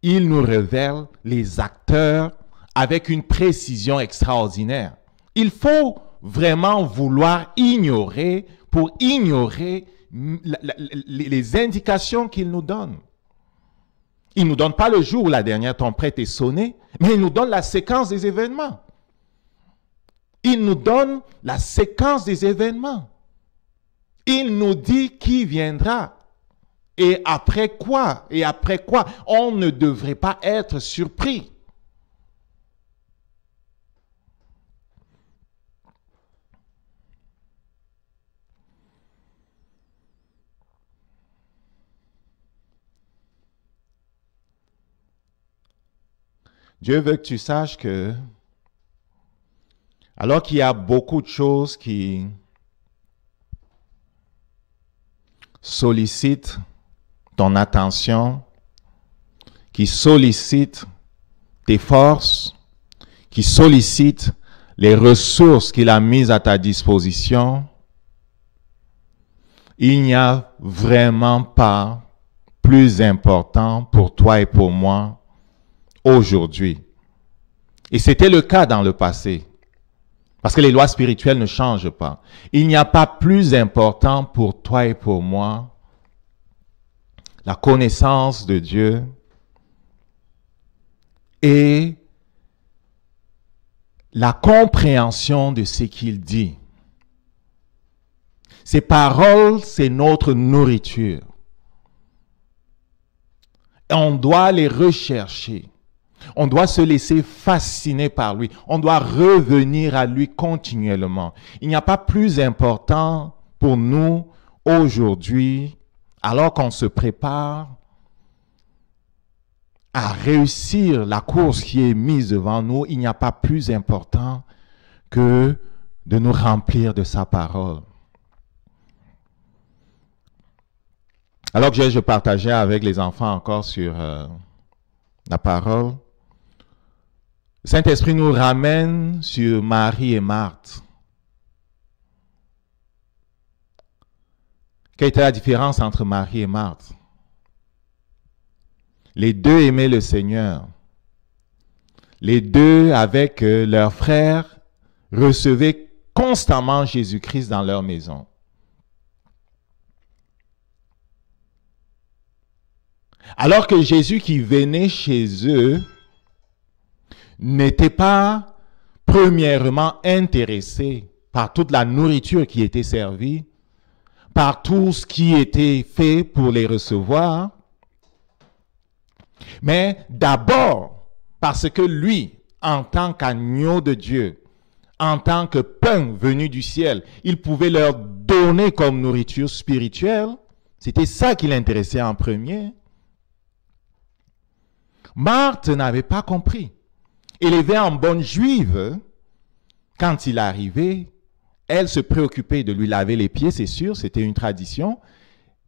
il nous révèle les acteurs avec une précision extraordinaire. Il faut vraiment vouloir ignorer pour ignorer les indications qu'il nous donne. Il ne nous donne pas le jour où la dernière trompette est sonnée, mais il nous donne la séquence des événements. Il nous donne la séquence des événements. Il nous dit qui viendra et après quoi. Et après quoi, on ne devrait pas être surpris. Dieu veut que tu saches que, alors qu'il y a beaucoup de choses qui sollicitent ton attention, qui sollicitent tes forces, qui sollicitent les ressources qu'il a mises à ta disposition, il n'y a vraiment pas plus important pour toi et pour moi aujourd'hui. Et c'était le cas dans le passé. Parce que les lois spirituelles ne changent pas. Il n'y a pas plus important pour toi et pour moi la connaissance de Dieu et la compréhension de ce qu'il dit. Ces paroles, c'est notre nourriture. Et on doit les rechercher. On doit se laisser fasciner par lui. On doit revenir à lui continuellement. Il n'y a pas plus important pour nous aujourd'hui, alors qu'on se prépare à réussir la course qui est mise devant nous, il n'y a pas plus important que de nous remplir de sa parole. Alors que je partageais avec les enfants encore sur la parole, le Saint-Esprit nous ramène sur Marie et Marthe. Quelle était la différence entre Marie et Marthe? Les deux aimaient le Seigneur. Les deux, avec leurs frères, recevaient constamment Jésus-Christ dans leur maison. Alors que Jésus qui venait chez eux n'était pas premièrement intéressé par toute la nourriture qui était servie, par tout ce qui était fait pour les recevoir, mais d'abord parce que lui, en tant qu'agneau de Dieu, en tant que pain venu du ciel, il pouvait leur donner comme nourriture spirituelle. C'était ça qui l'intéressait en premier. Marthe n'avait pas compris. Élevée en bonne juive, quand il arrivait, elle se préoccupait de lui laver les pieds, c'est sûr, c'était une tradition,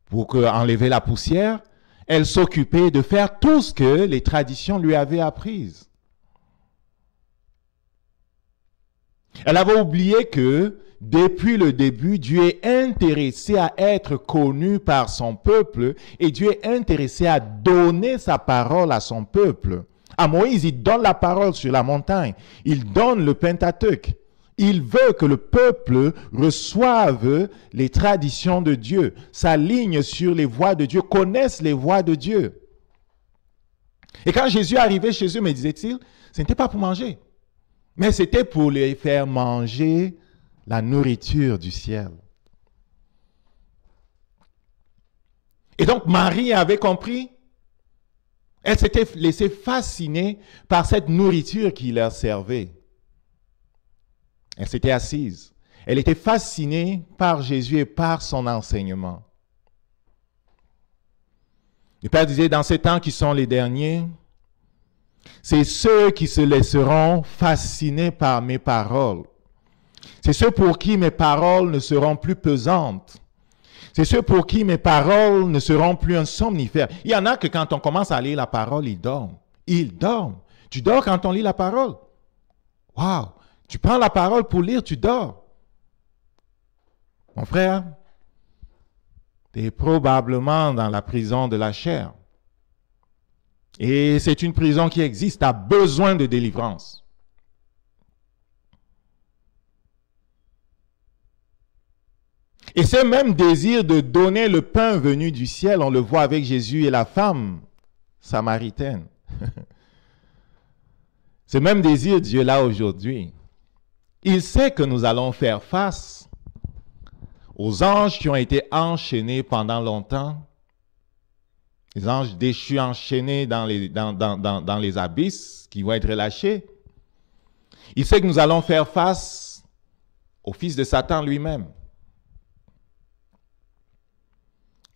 pour enlever la poussière. Elle s'occupait de faire tout ce que les traditions lui avaient appris. Elle avait oublié que, depuis le début, Dieu est intéressé à être connu par son peuple et Dieu est intéressé à donner sa parole à son peuple. À Moïse, il donne la parole sur la montagne. Il donne le Pentateuque. Il veut que le peuple reçoive les traditions de Dieu, s'aligne sur les voies de Dieu, connaisse les voies de Dieu. Et quand Jésus arrivait chez eux, me disait-il, ce n'était pas pour manger, mais c'était pour les faire manger la nourriture du ciel. Et donc Marie avait compris. Elle s'était laissée fasciner par cette nourriture qui leur servait. Elle s'était assise. Elle était fascinée par Jésus et par son enseignement. Le Père disait, dans ces temps qui sont les derniers, c'est ceux qui se laisseront fasciner par mes paroles. C'est ceux pour qui mes paroles ne seront plus pesantes. C'est ceux pour qui mes paroles ne seront plus un somnifère. Il y en a que quand on commence à lire la parole, ils dorment. Ils dorment. Tu dors quand on lit la parole? Waouh! Tu prends la parole pour lire, tu dors. Mon frère, tu es probablement dans la prison de la chair. Et c'est une prison qui existe, tu as besoin de délivrance. Et ce même désir de donner le pain venu du ciel, on le voit avec Jésus et la femme samaritaine. Ce même désir, Dieu l'a aujourd'hui. Il sait que nous allons faire face aux anges qui ont été enchaînés pendant longtemps, les anges déchus enchaînés dans les abysses qui vont être relâchés. Il sait que nous allons faire face au fils de Satan lui-même.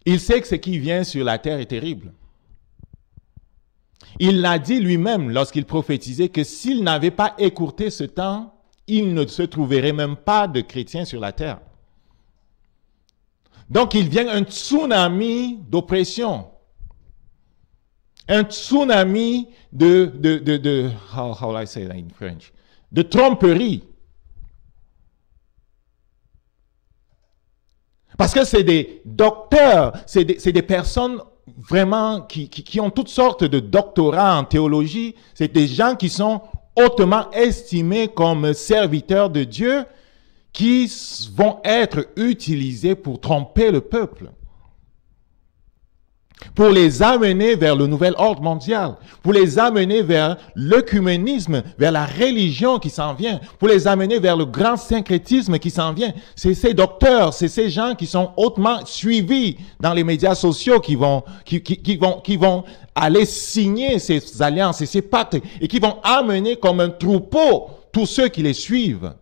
Il sait que ce qui vient sur la terre est terrible. Il l'a dit lui-même lorsqu'il prophétisait que s'il n'avait pas écourté ce temps, il ne se trouverait même pas de chrétiens sur la terre. Donc il vient un tsunami d'oppression, un tsunami how will I say that in French? De tromperie. Parce que c'est des docteurs, c'est des personnes vraiment qui ont toutes sortes de doctorats en théologie. C'est des gens qui sont hautement estimés comme serviteurs de Dieu, qui vont être utilisés pour tromper le peuple, pour les amener vers le nouvel ordre mondial, pour les amener vers l'œcuménisme, vers la religion qui s'en vient, pour les amener vers le grand syncrétisme qui s'en vient. C'est ces docteurs, c'est ces gens qui sont hautement suivis dans les médias sociaux qui vont aller signer ces alliances et ces pactes et qui vont amener comme un troupeau tous ceux qui les suivent.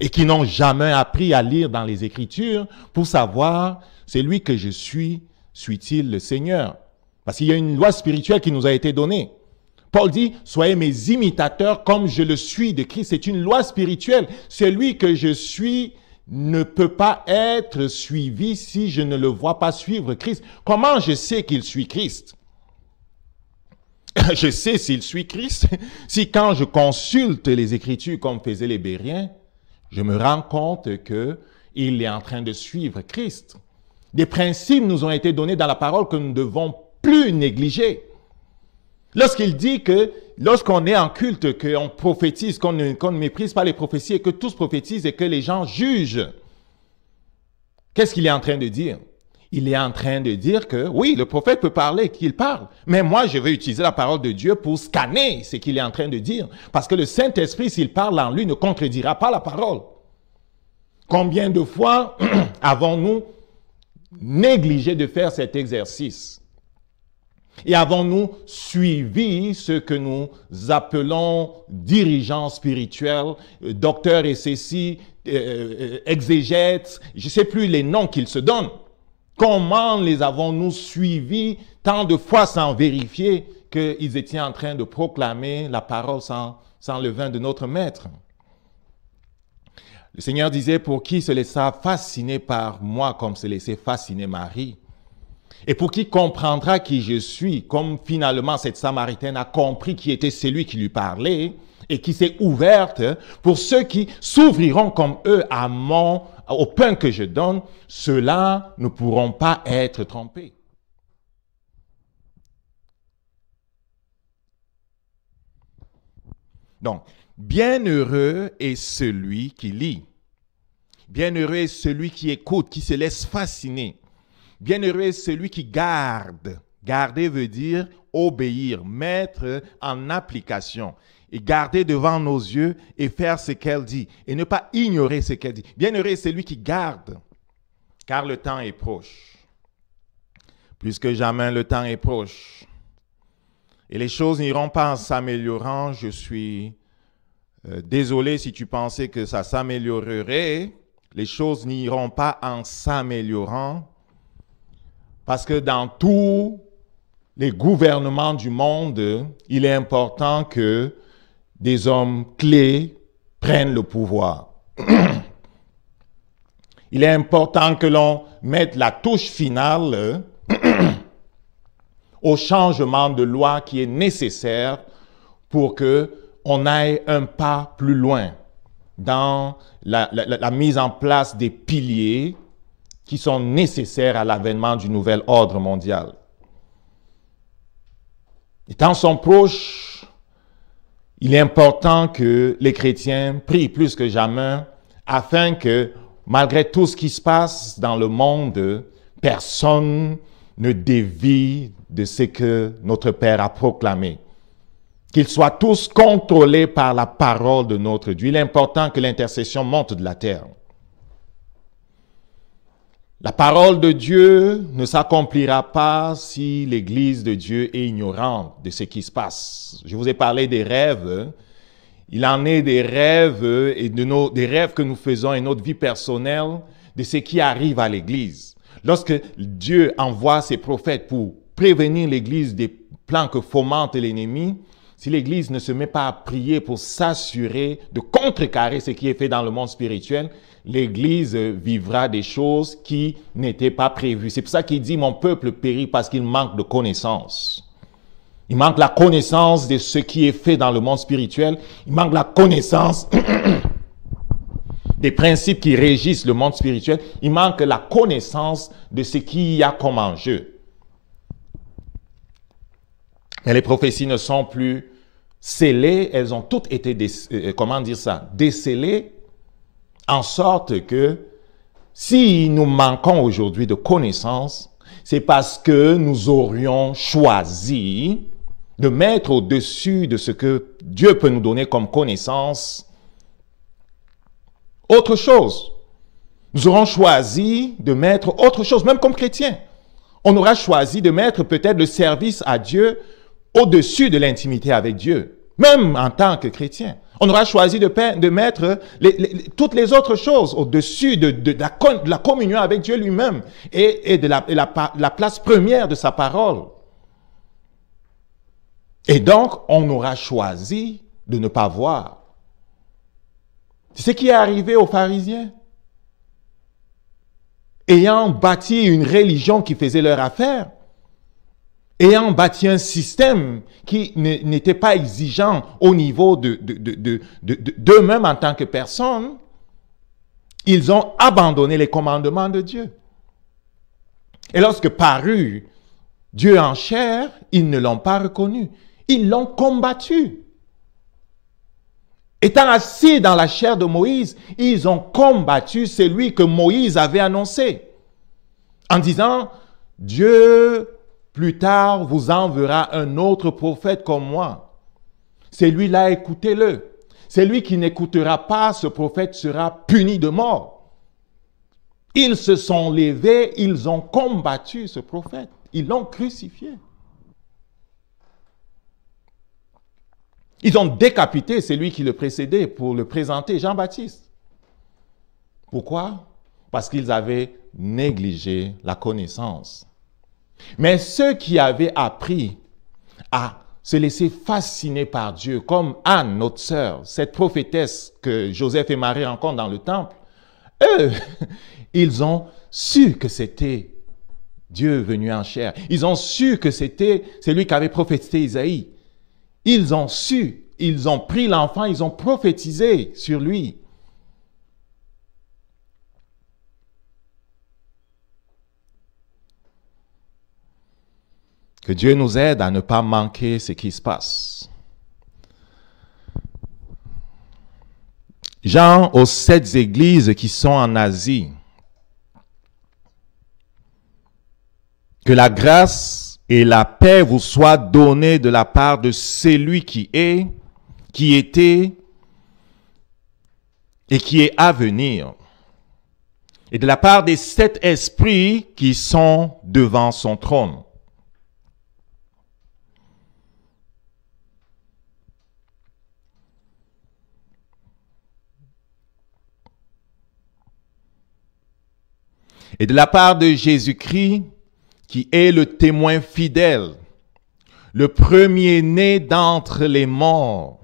et qui n'ont jamais appris à lire dans les Écritures pour savoir, c'est lui que je suis, suis-il le Seigneur? Parce qu'il y a une loi spirituelle qui nous a été donnée. Paul dit, soyez mes imitateurs comme je le suis de Christ. C'est une loi spirituelle. Celui que je suis ne peut pas être suivi si je ne le vois pas suivre Christ. Comment je sais qu'il suit Christ? Je sais s'il suit Christ si quand je consulte les Écritures comme faisaient les Bériens, je me rends compte qu'il est en train de suivre Christ. Des principes nous ont été donnés dans la parole que nous ne devons plus négliger. Lorsqu'il dit que lorsqu'on est en culte, qu'on prophétise, qu'on ne méprise pas les prophéties et que tous prophétisent et que les gens jugent, qu'est-ce qu'il est en train de dire? Il est en train de dire que oui, le prophète peut parler, qu'il parle, mais moi je vais utiliser la parole de Dieu pour scanner ce qu'il est en train de dire, parce que le Saint-Esprit, s'il parle en lui, ne contredira pas la parole. Combien de fois avons-nous négligé de faire cet exercice? Et avons-nous suivi ce que nous appelons dirigeants spirituels, docteurs et ceci, exégètes, je ne sais plus les noms qu'ils se donnent. Comment les avons-nous suivis tant de fois sans vérifier qu'ils étaient en train de proclamer la parole sans le vin de notre Maître? Le Seigneur disait, pour qui se laissa fasciner par moi comme se laissait fasciner Marie? Et pour qui comprendra qui je suis, comme finalement cette Samaritaine a compris qui était celui qui lui parlait et qui s'est ouverte, pour ceux qui s'ouvriront comme eux au pain que je donne, ceux-là ne pourront pas être trompés. Donc, bienheureux est celui qui lit. Bienheureux est celui qui écoute, qui se laisse fasciner. Bienheureux est celui qui garde. Garder veut dire obéir, mettre en application. Et garder devant nos yeux et faire ce qu'elle dit. Et ne pas ignorer ce qu'elle dit. Bienheureux est celui qui garde, car le temps est proche. Plus que jamais, le temps est proche. Et les choses n'iront pas en s'améliorant. Je suis désolé si tu pensais que ça s'améliorerait. Les choses n'iront pas en s'améliorant. Parce que dans tous les gouvernements du monde, il est important que des hommes clés prennent le pouvoir. Il est important que l'on mette la touche finale au changement de loi qui est nécessaire pour qu'on aille un pas plus loin dans la mise en place des piliers qui sont nécessaires à l'avènement du nouvel ordre mondial. Les temps sont proches. Il est important que les chrétiens prient plus que jamais afin que, malgré tout ce qui se passe dans le monde, personne ne dévie de ce que notre Père a proclamé. Qu'ils soient tous contrôlés par la parole de notre Dieu. Il est important que l'intercession monte de la terre. La parole de Dieu ne s'accomplira pas si l'Église de Dieu est ignorante de ce qui se passe. Je vous ai parlé des rêves. Il en est des rêves et des rêves que nous faisons et notre vie personnelle de ce qui arrive à l'Église. Lorsque Dieu envoie ses prophètes pour prévenir l'Église des plans que fomente l'ennemi, si l'Église ne se met pas à prier pour s'assurer de contrecarrer ce qui est fait dans le monde spirituel, l'Église vivra des choses qui n'étaient pas prévues. C'est pour ça qu'il dit « Mon peuple périt parce qu'il manque de connaissance ». Il manque la connaissance de ce qui est fait dans le monde spirituel. Il manque la connaissance des principes qui régissent le monde spirituel. Il manque la connaissance de ce qu'il y a comme enjeu. Mais les prophéties ne sont plus scellées. Elles ont toutes été, décelées en sorte que si nous manquons aujourd'hui de connaissance, c'est parce que nous aurions choisi de mettre au-dessus de ce que Dieu peut nous donner comme connaissance autre chose. Nous aurons choisi de mettre autre chose, même comme chrétiens. On aura choisi de mettre peut-être le service à Dieu au-dessus de l'intimité avec Dieu, même en tant que chrétien. On aura choisi de mettre toutes les autres choses au-dessus de la communion avec Dieu lui-même et de la place première de sa parole. Et donc, on aura choisi de ne pas voir. C'est ce qui est arrivé aux pharisiens. Ayant bâti une religion qui faisait leur affaire, ayant bâti un système qui n'était pas exigeant au niveau d'eux-mêmes en tant que personnes, ils ont abandonné les commandements de Dieu. Et lorsque parut Dieu en chair, ils ne l'ont pas reconnu. Ils l'ont combattu. Étant assis dans la chair de Moïse, ils ont combattu celui que Moïse avait annoncé en disant, Dieu plus tard vous enverra un autre prophète comme moi. Celui-là, écoutez-le. Celui qui n'écoutera pas ce prophète sera puni de mort. Ils se sont levés, ils ont combattu ce prophète. Ils l'ont crucifié. Ils ont décapité celui qui le précédait pour le présenter, Jean-Baptiste. Pourquoi? Parce qu'ils avaient négligé la connaissance. Mais ceux qui avaient appris à se laisser fasciner par Dieu, comme Anne, notre sœur, cette prophétesse que Joseph et Marie rencontrent dans le temple, eux, ils ont su que c'était Dieu venu en chair. Ils ont su que c'était celui qu'avait prophétisé Isaïe. Ils ont su, ils ont pris l'enfant, ils ont prophétisé sur lui. Que Dieu nous aide à ne pas manquer ce qui se passe. Jean aux 7 églises qui sont en Asie. Que la grâce et la paix vous soient données de la part de celui qui est, qui était et qui est à venir, et de la part des 7 esprits qui sont devant son trône. Et de la part de Jésus-Christ, qui est le témoin fidèle, le premier-né d'entre les morts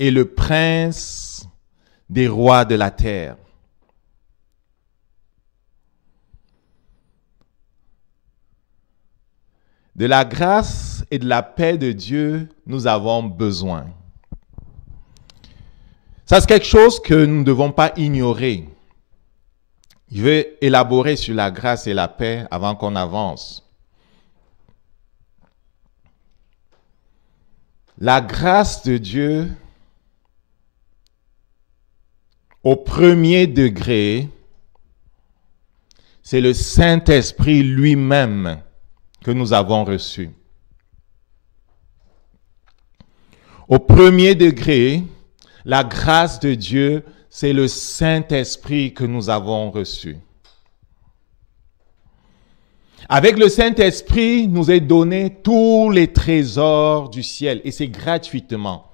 et le prince des rois de la terre. De la grâce et de la paix de Dieu, nous avons besoin. Ça, c'est quelque chose que nous ne devons pas ignorer. Je vais élaborer sur la grâce et la paix avant qu'on avance. La grâce de Dieu, au premier degré, c'est le Saint-Esprit lui-même que nous avons reçu. Au premier degré, la grâce de Dieu, c'est le Saint-Esprit que nous avons reçu. Avec le Saint-Esprit, nous est donné tous les trésors du ciel, et c'est gratuitement.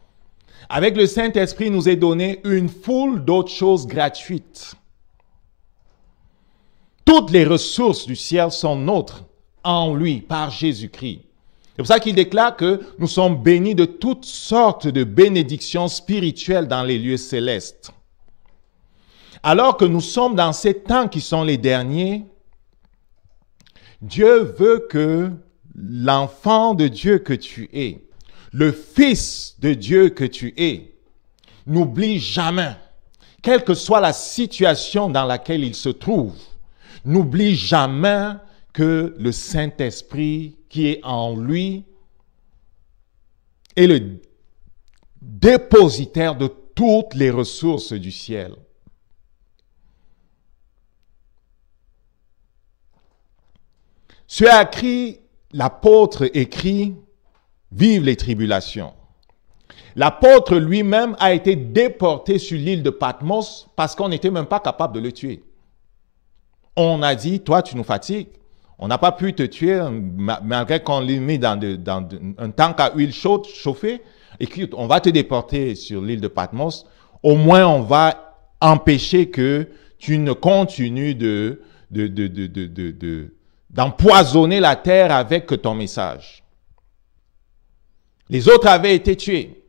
Avec le Saint-Esprit, nous est donné une foule d'autres choses gratuites. Toutes les ressources du ciel sont nôtres en lui, par Jésus-Christ. C'est pour ça qu'il déclare que nous sommes bénis de toutes sortes de bénédictions spirituelles dans les lieux célestes. Alors que nous sommes dans ces temps qui sont les derniers, Dieu veut que l'enfant de Dieu que tu es, le Fils de Dieu que tu es, n'oublie jamais, quelle que soit la situation dans laquelle il se trouve, n'oublie jamais que le Saint-Esprit qui est en lui est le dépositaire de toutes les ressources du ciel. Ce à qui l'apôtre écrit « Vive les tribulations ». L'apôtre lui-même a été déporté sur l'île de Patmos parce qu'on n'était même pas capable de le tuer. On a dit « Toi, tu nous fatigues ». On n'a pas pu te tuer malgré qu'on l'ait mis dans un tank à huile chaude, chauffé. écoute, on va te déporter sur l'île de Patmos, au moins on va empêcher que tu ne continues d'empoisonner la terre avec ton message. Les autres avaient été tués.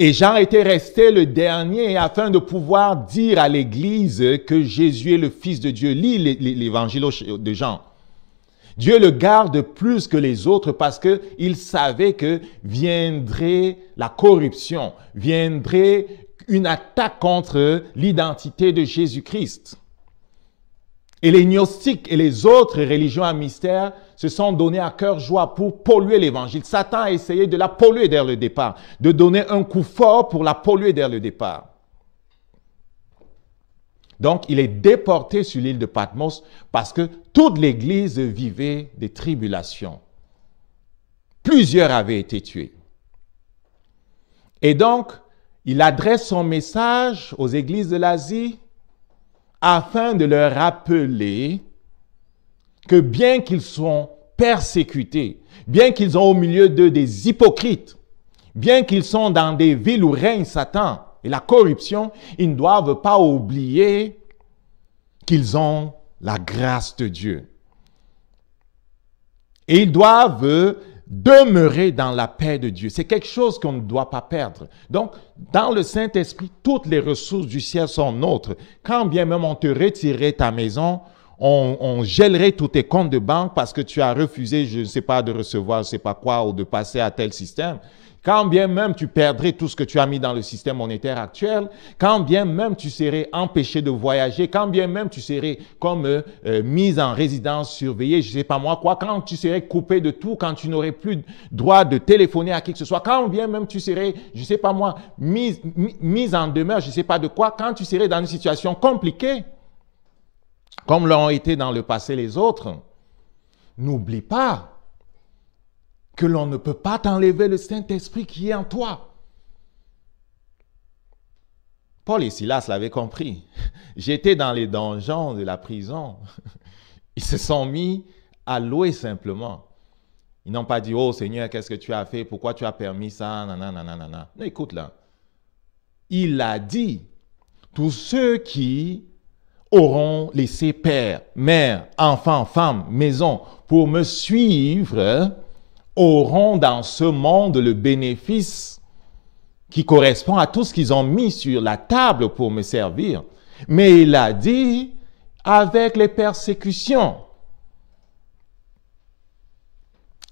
Et Jean était resté le dernier afin de pouvoir dire à l'Église que Jésus est le Fils de Dieu. Lis l'évangile de Jean. Dieu le garde plus que les autres parce qu'il savait que viendrait la corruption, viendrait une attaque contre l'identité de Jésus-Christ. Et les gnostiques et les autres religions à mystère se sont donnés à cœur joie pour polluer l'évangile. Satan a essayé de la polluer dès le départ, de donner un coup fort pour la polluer dès le départ. Donc, il est déporté sur l'île de Patmos parce que toute l'Église vivait des tribulations. Plusieurs avaient été tués. Et donc, il adresse son message aux églises de l'Asie afin de leur rappeler que bien qu'ils sont persécutés, bien qu'ils ont au milieu d'eux des hypocrites, bien qu'ils sont dans des villes où règne Satan et la corruption, ils ne doivent pas oublier qu'ils ont la grâce de Dieu. Et ils doivent demeurer dans la paix de Dieu. C'est quelque chose qu'on ne doit pas perdre. Donc, dans le Saint-Esprit, toutes les ressources du ciel sont nôtres. Quand bien même on te retirerait ta maison, on gèlerait tous tes comptes de banque parce que tu as refusé, je ne sais pas, de recevoir, je ne sais pas quoi, ou de passer à tel système. Quand bien même tu perdrais tout ce que tu as mis dans le système monétaire actuel, quand bien même tu serais empêché de voyager, quand bien même tu serais comme mis en résidence surveillée, je ne sais pas moi quoi, quand tu serais coupé de tout, quand tu n'aurais plus droit de téléphoner à qui que ce soit, quand bien même tu serais, je ne sais pas moi, mis en demeure, je ne sais pas de quoi, quand tu serais dans une situation compliquée, comme l'ont été dans le passé les autres, n'oublie pas que l'on ne peut pas t'enlever le Saint-Esprit qui est en toi. Paul et Silas l'avaient compris. J'étais dans les donjons de la prison. Ils se sont mis à louer simplement. Ils n'ont pas dit, « Oh Seigneur, qu'est-ce que tu as fait? Pourquoi tu as permis ça? » Non, écoute là. Il a dit, « Tous ceux qui auront laissé père, mère, enfant, femme, maison pour me suivre, auront dans ce monde le bénéfice qui correspond à tout ce qu'ils ont mis sur la table pour me servir. » Mais il a dit, avec les persécutions.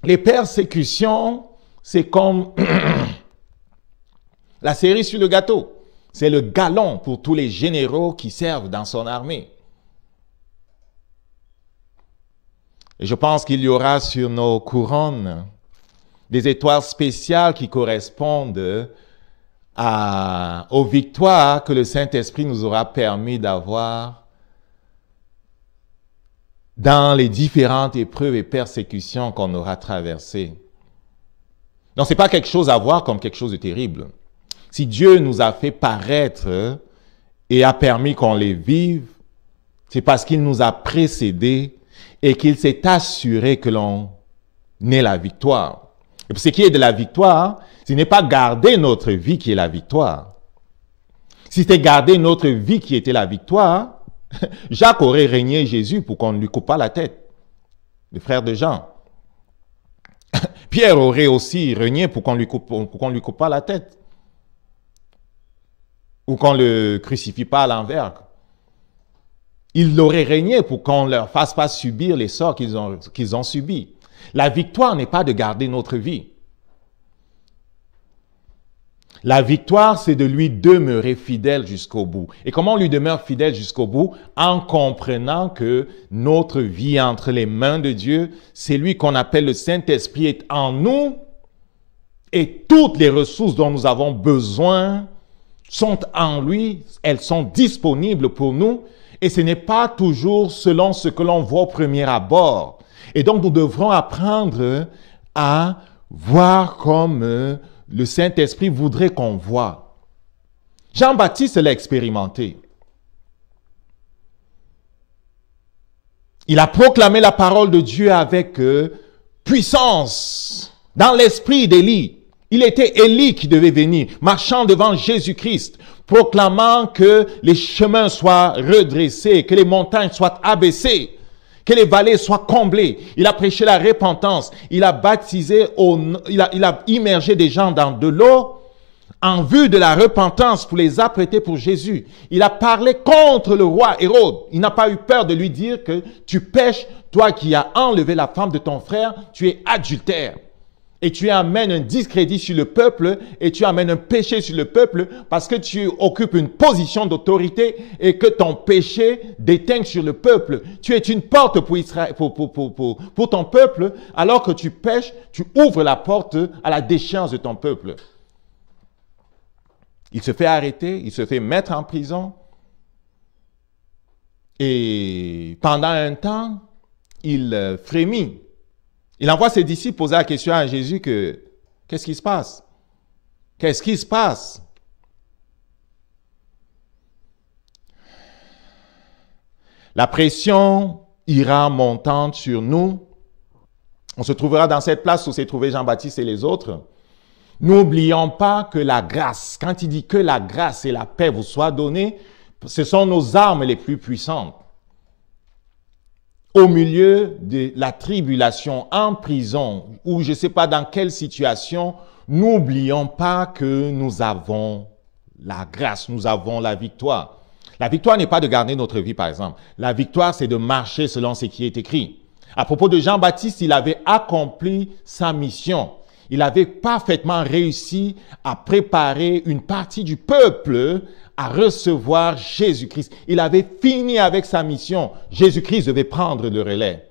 Les persécutions, c'est comme la cerise sur le gâteau. C'est le galon pour tous les généraux qui servent dans son armée. Et je pense qu'il y aura sur nos couronnes des étoiles spéciales qui correspondent aux victoires que le Saint-Esprit nous aura permis d'avoir dans les différentes épreuves et persécutions qu'on aura traversées. Donc, ce n'est pas quelque chose à voir comme quelque chose de terrible. Si Dieu nous a fait paraître et a permis qu'on les vive, c'est parce qu'il nous a précédés et qu'il s'est assuré que l'on ait la victoire. Et pour ce qui est de la victoire, ce n'est pas garder notre vie qui est la victoire. Si c'était garder notre vie qui était la victoire, Jacques aurait régné Jésus pour qu'on ne lui coupe pas la tête, le frère de Jean. Pierre aurait aussi régné pour qu'on lui coupe pas la tête, ou qu'on ne le crucifie pas à l'envers. Il aurait régné pour qu'on ne leur fasse pas subir les sorts qu'ils ont subis. La victoire n'est pas de garder notre vie. La victoire, c'est de lui demeurer fidèle jusqu'au bout. Et comment on lui demeure fidèle jusqu'au bout? En comprenant que notre vie entre les mains de Dieu, c'est lui qu'on appelle le Saint-Esprit est en nous et toutes les ressources dont nous avons besoin sont en lui, elles sont disponibles pour nous et ce n'est pas toujours selon ce que l'on voit au premier abord. Et donc, nous devrons apprendre à voir comme le Saint-Esprit voudrait qu'on voit. Jean-Baptiste l'a expérimenté. Il a proclamé la parole de Dieu avec puissance, dans l'esprit d'Élie. Il était Élie qui devait venir, marchant devant Jésus-Christ, proclamant que les chemins soient redressés, que les montagnes soient abaissées, que les vallées soient comblées. Il a prêché la repentance. Il a baptisé, il a immergé des gens dans de l'eau en vue de la repentance pour les apprêter pour Jésus. Il a parlé contre le roi Hérode. Il n'a pas eu peur de lui dire que tu pèches, toi qui as enlevé la femme de ton frère, tu es adultère. Et tu amènes un discrédit sur le peuple et tu amènes un péché sur le peuple parce que tu occupes une position d'autorité et que ton péché déteigne sur le peuple. Tu es une porte pour Israël, pour ton peuple, alors que tu pèches, tu ouvres la porte à la déchéance de ton peuple. Il se fait arrêter, il se fait mettre en prison et pendant un temps, il frémit. Il envoie ses disciples poser la question à Jésus que qu'est-ce qui se passe? Qu'est-ce qui se passe? La pression ira montante sur nous. On se trouvera dans cette place où s'est trouvé Jean-Baptiste et les autres. N'oublions pas que la grâce, quand il dit que la grâce et la paix vous soient données, ce sont nos armes les plus puissantes. Au milieu de la tribulation, en prison, ou je ne sais pas dans quelle situation, n'oublions pas que nous avons la grâce, nous avons la victoire. La victoire n'est pas de garder notre vie, par exemple. La victoire, c'est de marcher selon ce qui est écrit. À propos de Jean-Baptiste, il avait accompli sa mission. Il avait parfaitement réussi à préparer une partie du peuple à recevoir Jésus-Christ. Il avait fini avec sa mission. Jésus-Christ devait prendre le relais.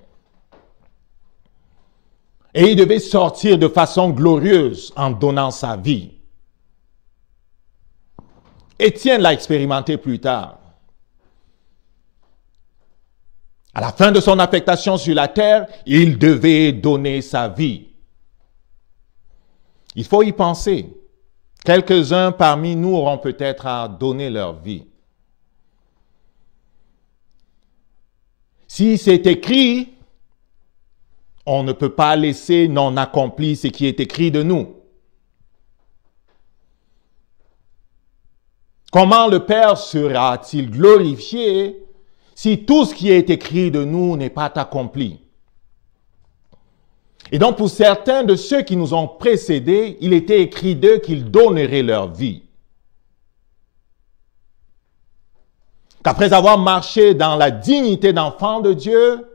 Et il devait sortir de façon glorieuse en donnant sa vie. Étienne l'a expérimenté plus tard. À la fin de son affectation sur la terre, il devait donner sa vie. Il faut y penser. Quelques-uns parmi nous auront peut-être à donner leur vie. Si c'est écrit, on ne peut pas laisser non accompli ce qui est écrit de nous. Comment le Père sera-t-il glorifié si tout ce qui est écrit de nous n'est pas accompli? Et donc, pour certains de ceux qui nous ont précédés, il était écrit d'eux qu'ils donneraient leur vie. Qu'après avoir marché dans la dignité d'enfants de Dieu,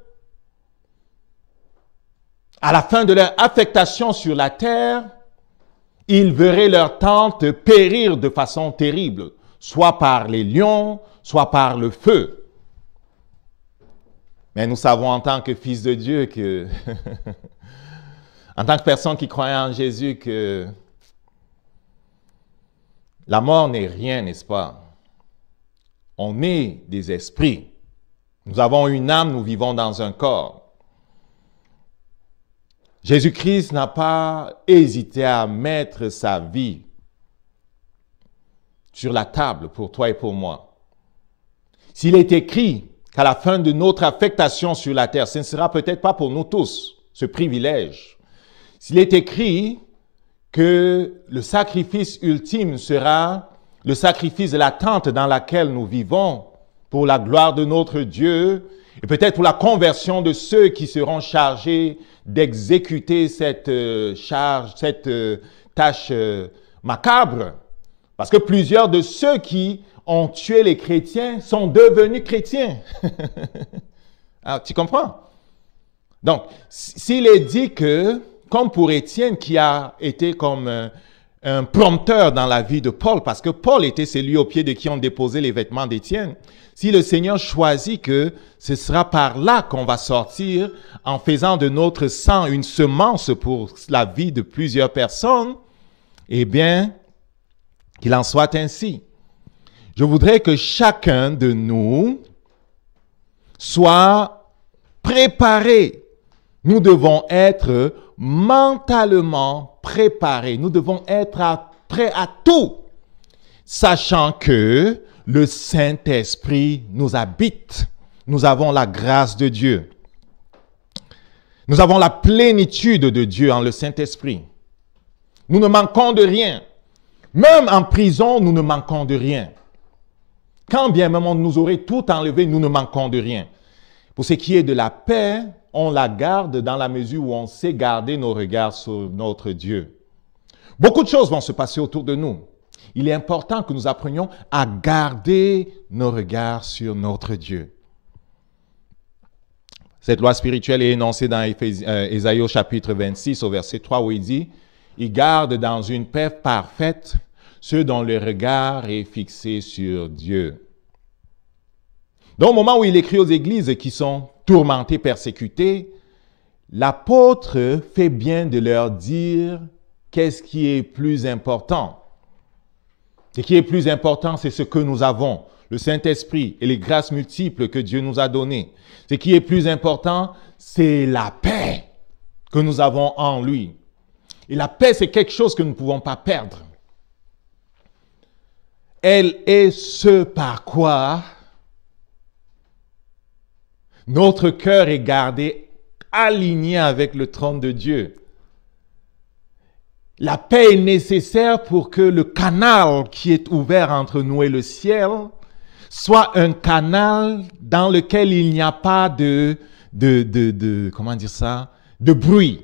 à la fin de leur affectation sur la terre, ils verraient leur tente périr de façon terrible, soit par les lions, soit par le feu. Mais nous savons en tant que fils de Dieu que... en tant que personne qui croyait en Jésus, que la mort n'est rien, n'est-ce pas? On est des esprits. Nous avons une âme, nous vivons dans un corps. Jésus-Christ n'a pas hésité à mettre sa vie sur la table pour toi et pour moi. S'il est écrit qu'à la fin de notre affectation sur la terre, ce ne sera peut-être pas pour nous tous ce privilège. S'il est écrit que le sacrifice ultime sera le sacrifice de la tente dans laquelle nous vivons pour la gloire de notre Dieu et peut-être pour la conversion de ceux qui seront chargés d'exécuter cette tâche macabre. Parce que plusieurs de ceux qui ont tué les chrétiens sont devenus chrétiens. Ah, tu comprends? Donc, s'il est dit que comme pour Étienne qui a été comme un prompteur dans la vie de Paul, parce que Paul était celui au pied de qui on déposait les vêtements d'Étienne. Si le Seigneur choisit que ce sera par là qu'on va sortir en faisant de notre sang une semence pour la vie de plusieurs personnes, eh bien, qu'il en soit ainsi. Je voudrais que chacun de nous soit préparé. Nous devons être mentalement préparés. Nous devons être prêts à tout, sachant que le Saint-Esprit nous habite. Nous avons la grâce de Dieu. Nous avons la plénitude de Dieu en le Saint-Esprit. Nous ne manquons de rien. Même en prison, nous ne manquons de rien. Quand bien même on nous aurait tout enlevé, nous ne manquons de rien. Pour ce qui est de la paix, on la garde dans la mesure où on sait garder nos regards sur notre Dieu. Beaucoup de choses vont se passer autour de nous. Il est important que nous apprenions à garder nos regards sur notre Dieu. Cette loi spirituelle est énoncée dans Ésaïe au chapitre 26 au verset 3 où il dit « Il garde dans une paix parfaite ceux dont le regard est fixé sur Dieu. » Donc, au moment où il écrit aux églises qui sont tourmentées, persécutées, l'apôtre fait bien de leur dire qu'est-ce qui est plus important. Ce qui est plus important, c'est ce que nous avons, le Saint-Esprit et les grâces multiples que Dieu nous a données. Ce qui est plus important, c'est la paix que nous avons en lui. Et la paix, c'est quelque chose que nous ne pouvons pas perdre. Elle est ce par quoi notre cœur est gardé aligné avec le trône de Dieu. La paix est nécessaire pour que le canal qui est ouvert entre nous et le ciel soit un canal dans lequel il n'y a pas de bruit.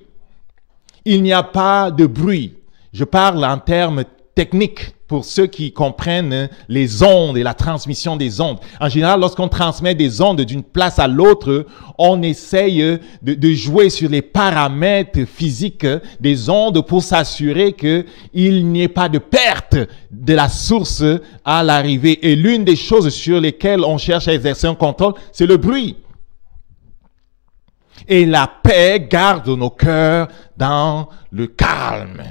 Il n'y a pas de bruit. Je parle en termes techniques pour ceux qui comprennent les ondes et la transmission des ondes. En général, lorsqu'on transmet des ondes d'une place à l'autre, on essaye de jouer sur les paramètres physiques des ondes pour s'assurer qu'il n'y ait pas de perte de la source à l'arrivée. Et l'une des choses sur lesquelles on cherche à exercer un contrôle, c'est le bruit. Et la paix garde nos cœurs dans le calme.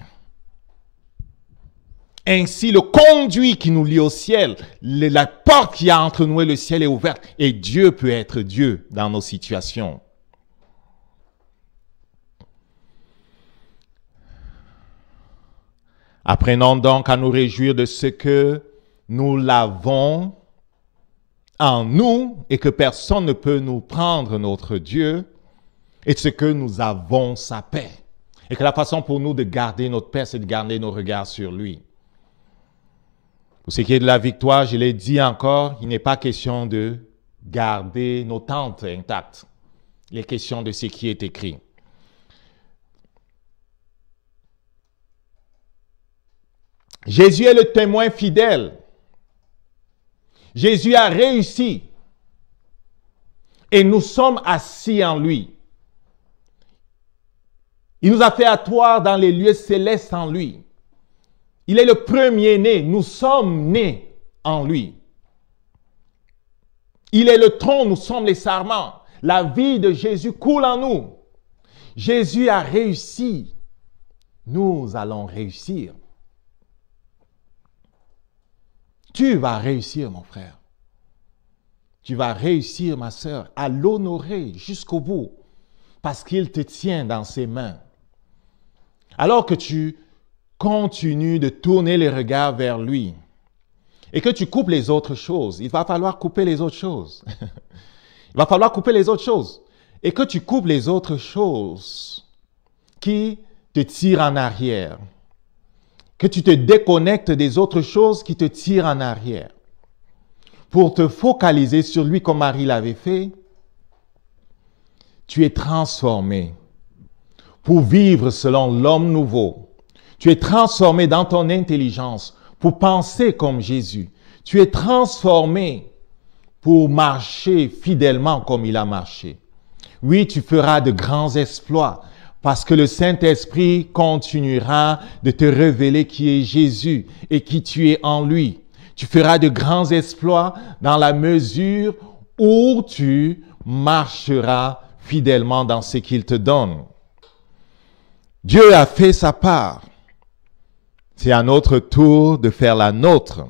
Ainsi, le conduit qui nous lie au ciel, la porte qu'il y a entre nous et le ciel est ouverte et Dieu peut être Dieu dans nos situations. Apprenons donc à nous réjouir de ce que nous l'avons en nous et que personne ne peut nous prendre notre Dieu et de ce que nous avons sa paix. Et que la façon pour nous de garder notre paix, c'est de garder nos regards sur lui. Pour ce qui est de la victoire, je l'ai dit encore, il n'est pas question de garder nos tentes intactes. Il est question de ce qui est écrit. Jésus est le témoin fidèle. Jésus a réussi. Et nous sommes assis en lui. Il nous a fait asseoir dans les lieux célestes en lui. Il est le premier-né. Nous sommes nés en lui. Il est le tronc, nous sommes les sarments. La vie de Jésus coule en nous. Jésus a réussi. Nous allons réussir. Tu vas réussir, mon frère. Tu vas réussir, ma sœur, à l'honorer jusqu'au bout parce qu'il te tient dans ses mains. Alors que tu continues de tourner les regards vers lui et que tu coupes les autres choses, il va falloir couper les autres choses. Il va falloir couper les autres choses. Et que tu coupes les autres choses qui te tirent en arrière. Que tu te déconnectes des autres choses qui te tirent en arrière. Pour te focaliser sur lui comme Marie l'avait fait, tu es transformé pour vivre selon l'homme nouveau. Tu es transformé dans ton intelligence pour penser comme Jésus. Tu es transformé pour marcher fidèlement comme il a marché. Oui, tu feras de grands exploits parce que le Saint-Esprit continuera de te révéler qui est Jésus et qui tu es en lui. Tu feras de grands exploits dans la mesure où tu marcheras fidèlement dans ce qu'il te donne. Dieu a fait sa part. C'est à notre tour de faire la nôtre.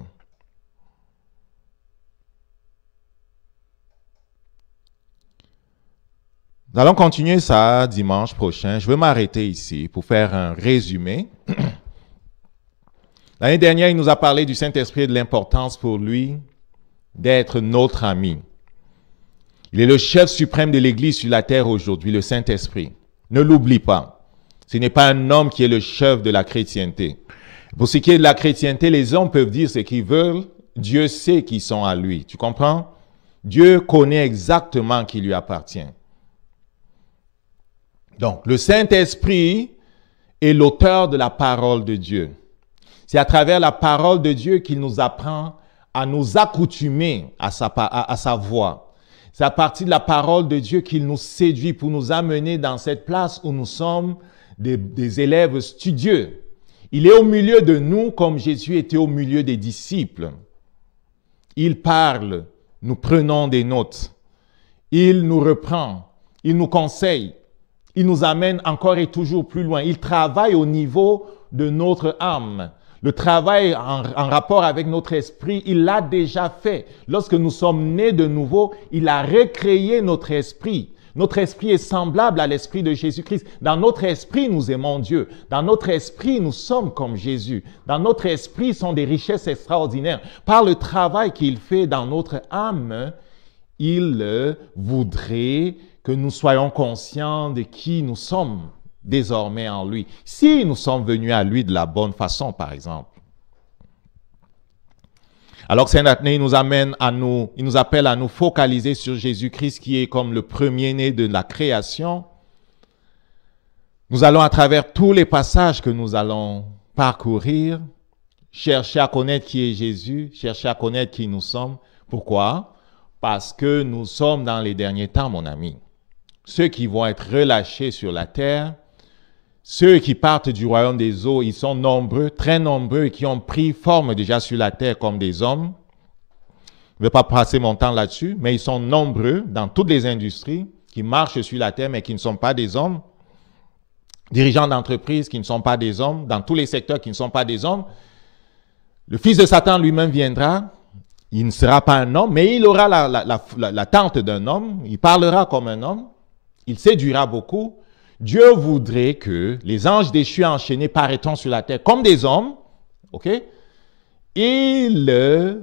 Nous allons continuer ça dimanche prochain. Je vais m'arrêter ici pour faire un résumé. L'année dernière, il nous a parlé du Saint-Esprit et de l'importance pour lui d'être notre ami. Il est le chef suprême de l'Église sur la terre aujourd'hui, le Saint-Esprit. Ne l'oublie pas. Ce n'est pas un homme qui est le chef de la chrétienté. Pour ce qui est de la chrétienté, les hommes peuvent dire ce qu'ils veulent. Dieu sait qu'ils sont à lui. Tu comprends? Dieu connaît exactement qui lui appartient. Donc, le Saint-Esprit est l'auteur de la parole de Dieu. C'est à travers la parole de Dieu qu'il nous apprend à nous accoutumer à sa voix. C'est à partir de la parole de Dieu qu'il nous séduit pour nous amener dans cette place où nous sommes des élèves studieux. Il est au milieu de nous comme Jésus était au milieu des disciples. Il parle, nous prenons des notes. Il nous reprend, il nous conseille, il nous amène encore et toujours plus loin. Il travaille au niveau de notre âme. Le travail en rapport avec notre esprit, il l'a déjà fait. Lorsque nous sommes nés de nouveau, il a recréé notre esprit. Notre esprit est semblable à l'esprit de Jésus-Christ. Dans notre esprit, nous aimons Dieu. Dans notre esprit, nous sommes comme Jésus. Dans notre esprit sont des richesses extraordinaires. Par le travail qu'il fait dans notre âme, il voudrait que nous soyons conscients de qui nous sommes désormais en lui. Si nous sommes venus à lui de la bonne façon, par exemple. Alors Saint Athénée il nous appelle à nous focaliser sur Jésus-Christ qui est comme le premier-né de la création. Nous allons à travers tous les passages que nous allons parcourir, chercher à connaître qui est Jésus, chercher à connaître qui nous sommes. Pourquoi? Parce que nous sommes dans les derniers temps, mon ami. Ceux qui vont être relâchés sur la terre, ceux qui partent du royaume des eaux, ils sont nombreux, très nombreux, et qui ont pris forme déjà sur la terre comme des hommes. Je ne vais pas passer mon temps là-dessus, mais ils sont nombreux dans toutes les industries qui marchent sur la terre, mais qui ne sont pas des hommes. Dirigeants d'entreprises qui ne sont pas des hommes, dans tous les secteurs qui ne sont pas des hommes. Le fils de Satan lui-même viendra. Il ne sera pas un homme, mais il aura la tente d'un homme. Il parlera comme un homme. Il séduira beaucoup. Dieu voudrait que les anges déchus enchaînés paraîtront sur la terre comme des hommes, ok? Ils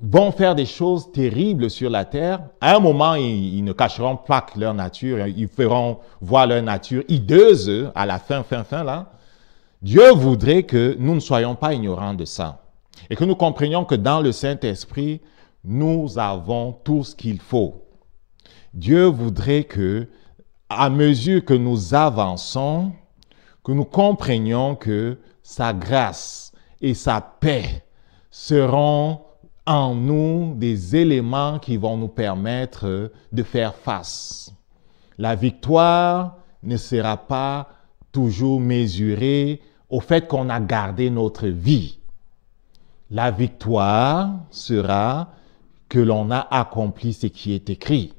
vont faire des choses terribles sur la terre. À un moment, ils ne cacheront pas leur nature, ils feront voir leur nature hideuse à la fin là. Dieu voudrait que nous ne soyons pas ignorants de ça et que nous comprenions que dans le Saint-Esprit, nous avons tout ce qu'il faut. Dieu voudrait que à mesure que nous avançons, que nous comprenions que sa grâce et sa paix seront en nous des éléments qui vont nous permettre de faire face. La victoire ne sera pas toujours mesurée au fait qu'on a gardé notre vie. La victoire sera que l'on a accompli ce qui est écrit.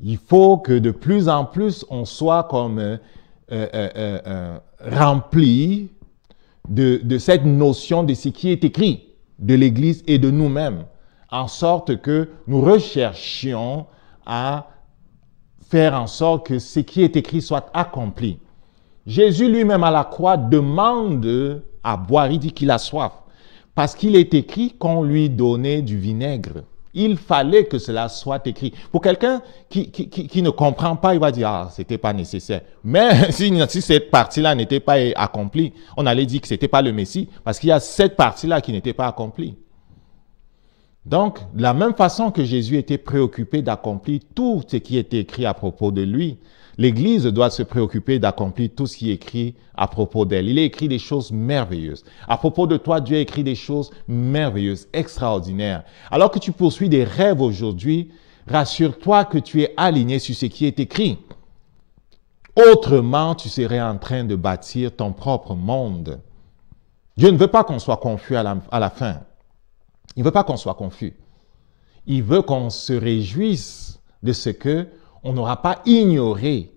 Il faut que de plus en plus, on soit comme rempli de cette notion de ce qui est écrit de l'Église et de nous-mêmes, en sorte que nous recherchions à faire en sorte que ce qui est écrit soit accompli. Jésus lui-même à la croix demande à boire, il dit qu'il a soif, parce qu'il est écrit qu'on lui donnait du vinaigre. Il fallait que cela soit écrit. Pour quelqu'un qui ne comprend pas, il va dire « Ah, ce n'était pas nécessaire ». Mais si cette partie-là n'était pas accomplie, on allait dire que ce n'était pas le Messie, parce qu'il y a cette partie-là qui n'était pas accomplie. Donc, de la même façon que Jésus était préoccupé d'accomplir tout ce qui était écrit à propos de lui, l'Église doit se préoccuper d'accomplir tout ce qui est écrit à propos d'elle. Il est écrit des choses merveilleuses. À propos de toi, Dieu a écrit des choses merveilleuses, extraordinaires. Alors que tu poursuis des rêves aujourd'hui, rassure-toi que tu es aligné sur ce qui est écrit. Autrement, tu serais en train de bâtir ton propre monde. Dieu ne veut pas qu'on soit confus à la fin. Il ne veut pas qu'on soit confus. Il veut qu'on se réjouisse de ce que on n'aura pas ignoré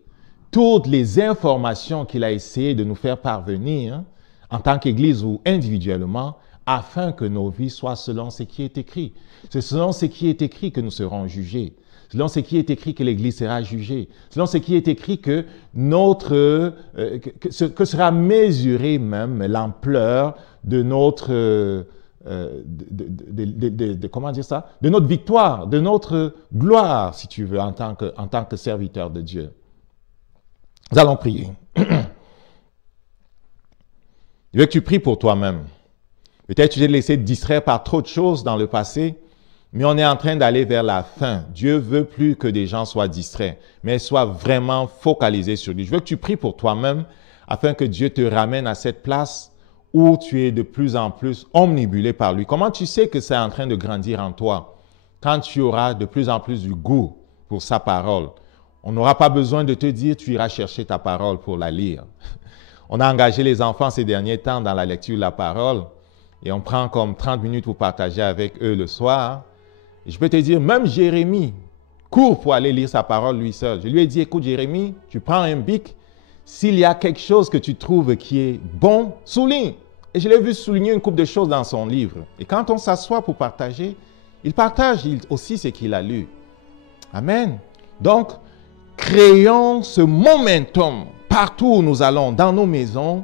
toutes les informations qu'il a essayé de nous faire parvenir en tant qu'Église ou individuellement, afin que nos vies soient selon ce qui est écrit. C'est selon ce qui est écrit que nous serons jugés. Selon ce qui est écrit que l'Église sera jugée. Selon ce qui est écrit que que sera mesurée même l'ampleur de notre comment dire ça? De notre victoire, de notre gloire, si tu veux, en tant que serviteur de Dieu. Nous allons prier. Je veux que tu pries pour toi-même. Peut-être que tu t'es laissé distraire par trop de choses dans le passé, mais on est en train d'aller vers la fin. Dieu veut plus que des gens soient distraits, mais soient vraiment focalisés sur lui. Je veux que tu pries pour toi-même afin que Dieu te ramène à cette place où tu es de plus en plus omnibulé par lui. Comment tu sais que c'est en train de grandir en toi? Quand tu auras de plus en plus du goût pour sa parole. On n'aura pas besoin de te dire, tu iras chercher ta parole pour la lire. On a engagé les enfants ces derniers temps dans la lecture de la parole et on prend comme 30 minutes pour partager avec eux le soir. Et je peux te dire, même Jérémie court pour aller lire sa parole lui seul. Je lui ai dit, écoute Jérémie, tu prends un bic, s'il y a quelque chose que tu trouves qui est bon, souligne. Et je l'ai vu souligner une couple de choses dans son livre. Et quand on s'assoit pour partager, il partage aussi ce qu'il a lu. Amen. Donc, créons ce momentum partout où nous allons, dans nos maisons,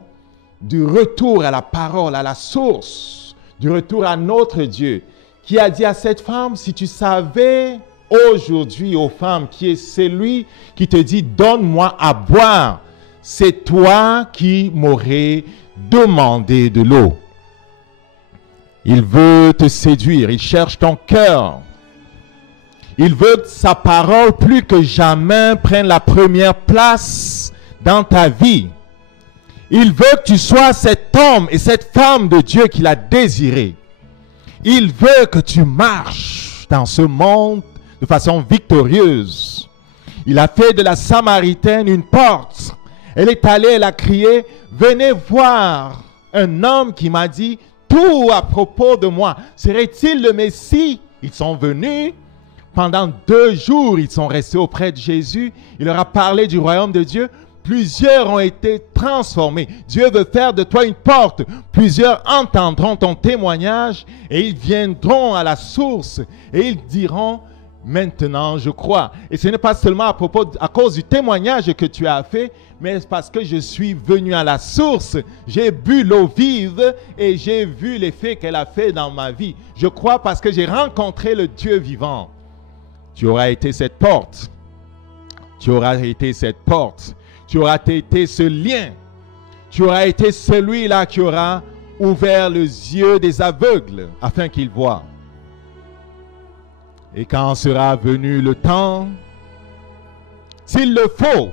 du retour à la parole, à la source, du retour à notre Dieu, qui a dit à cette femme, si tu savais aujourd'hui aux femmes qui est celui qui te dit, donne-moi à boire, c'est toi qui m'aurais demandé de l'eau. Il veut te séduire, il cherche ton cœur. Il veut que sa parole, plus que jamais, prenne la première place dans ta vie. Il veut que tu sois cet homme et cette femme de Dieu qu'il a désiré. Il veut que tu marches dans ce monde de façon victorieuse. Il a fait de la Samaritaine une porte. Elle est allée, elle a crié, venez voir un homme qui m'a dit tout à propos de moi. Serait-il le Messie? Ils sont venus. Pendant 2 jours, ils sont restés auprès de Jésus. Il leur a parlé du royaume de Dieu. Plusieurs ont été transformés. Dieu veut faire de toi une porte. Plusieurs entendront ton témoignage et ils viendront à la source et ils diront, maintenant je crois. Et ce n'est pas seulement à cause du témoignage que tu as fait, mais parce que je suis venu à la source. J'ai bu l'eau vive et j'ai vu l'effet qu'elle a fait dans ma vie. Je crois parce que j'ai rencontré le Dieu vivant. Tu auras été cette porte. Tu auras été cette porte. Tu auras été ce lien. Tu auras été celui-là qui aura ouvert les yeux des aveugles afin qu'ils voient. Et quand sera venu le temps, s'il le faut,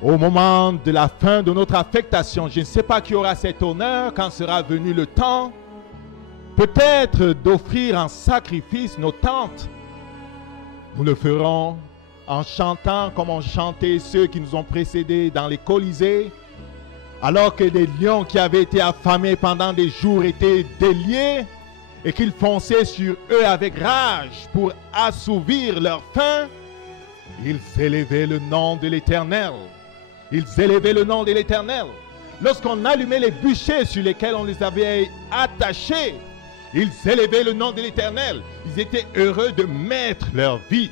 au moment de la fin de notre affectation, je ne sais pas qui aura cet honneur quand sera venu le temps, peut-être d'offrir en sacrifice nos tentes. Nous le ferons en chantant comme ont chanté ceux qui nous ont précédés dans les Colisées, alors que des lions qui avaient été affamés pendant des jours étaient déliés et qu'ils fonçaient sur eux avec rage pour assouvir leur faim. Ils élevaient le nom de l'Éternel. Ils élevaient le nom de l'Éternel. Lorsqu'on allumait les bûchers sur lesquels on les avait attachés, ils élevaient le nom de l'Éternel. Ils étaient heureux de mettre leur vie.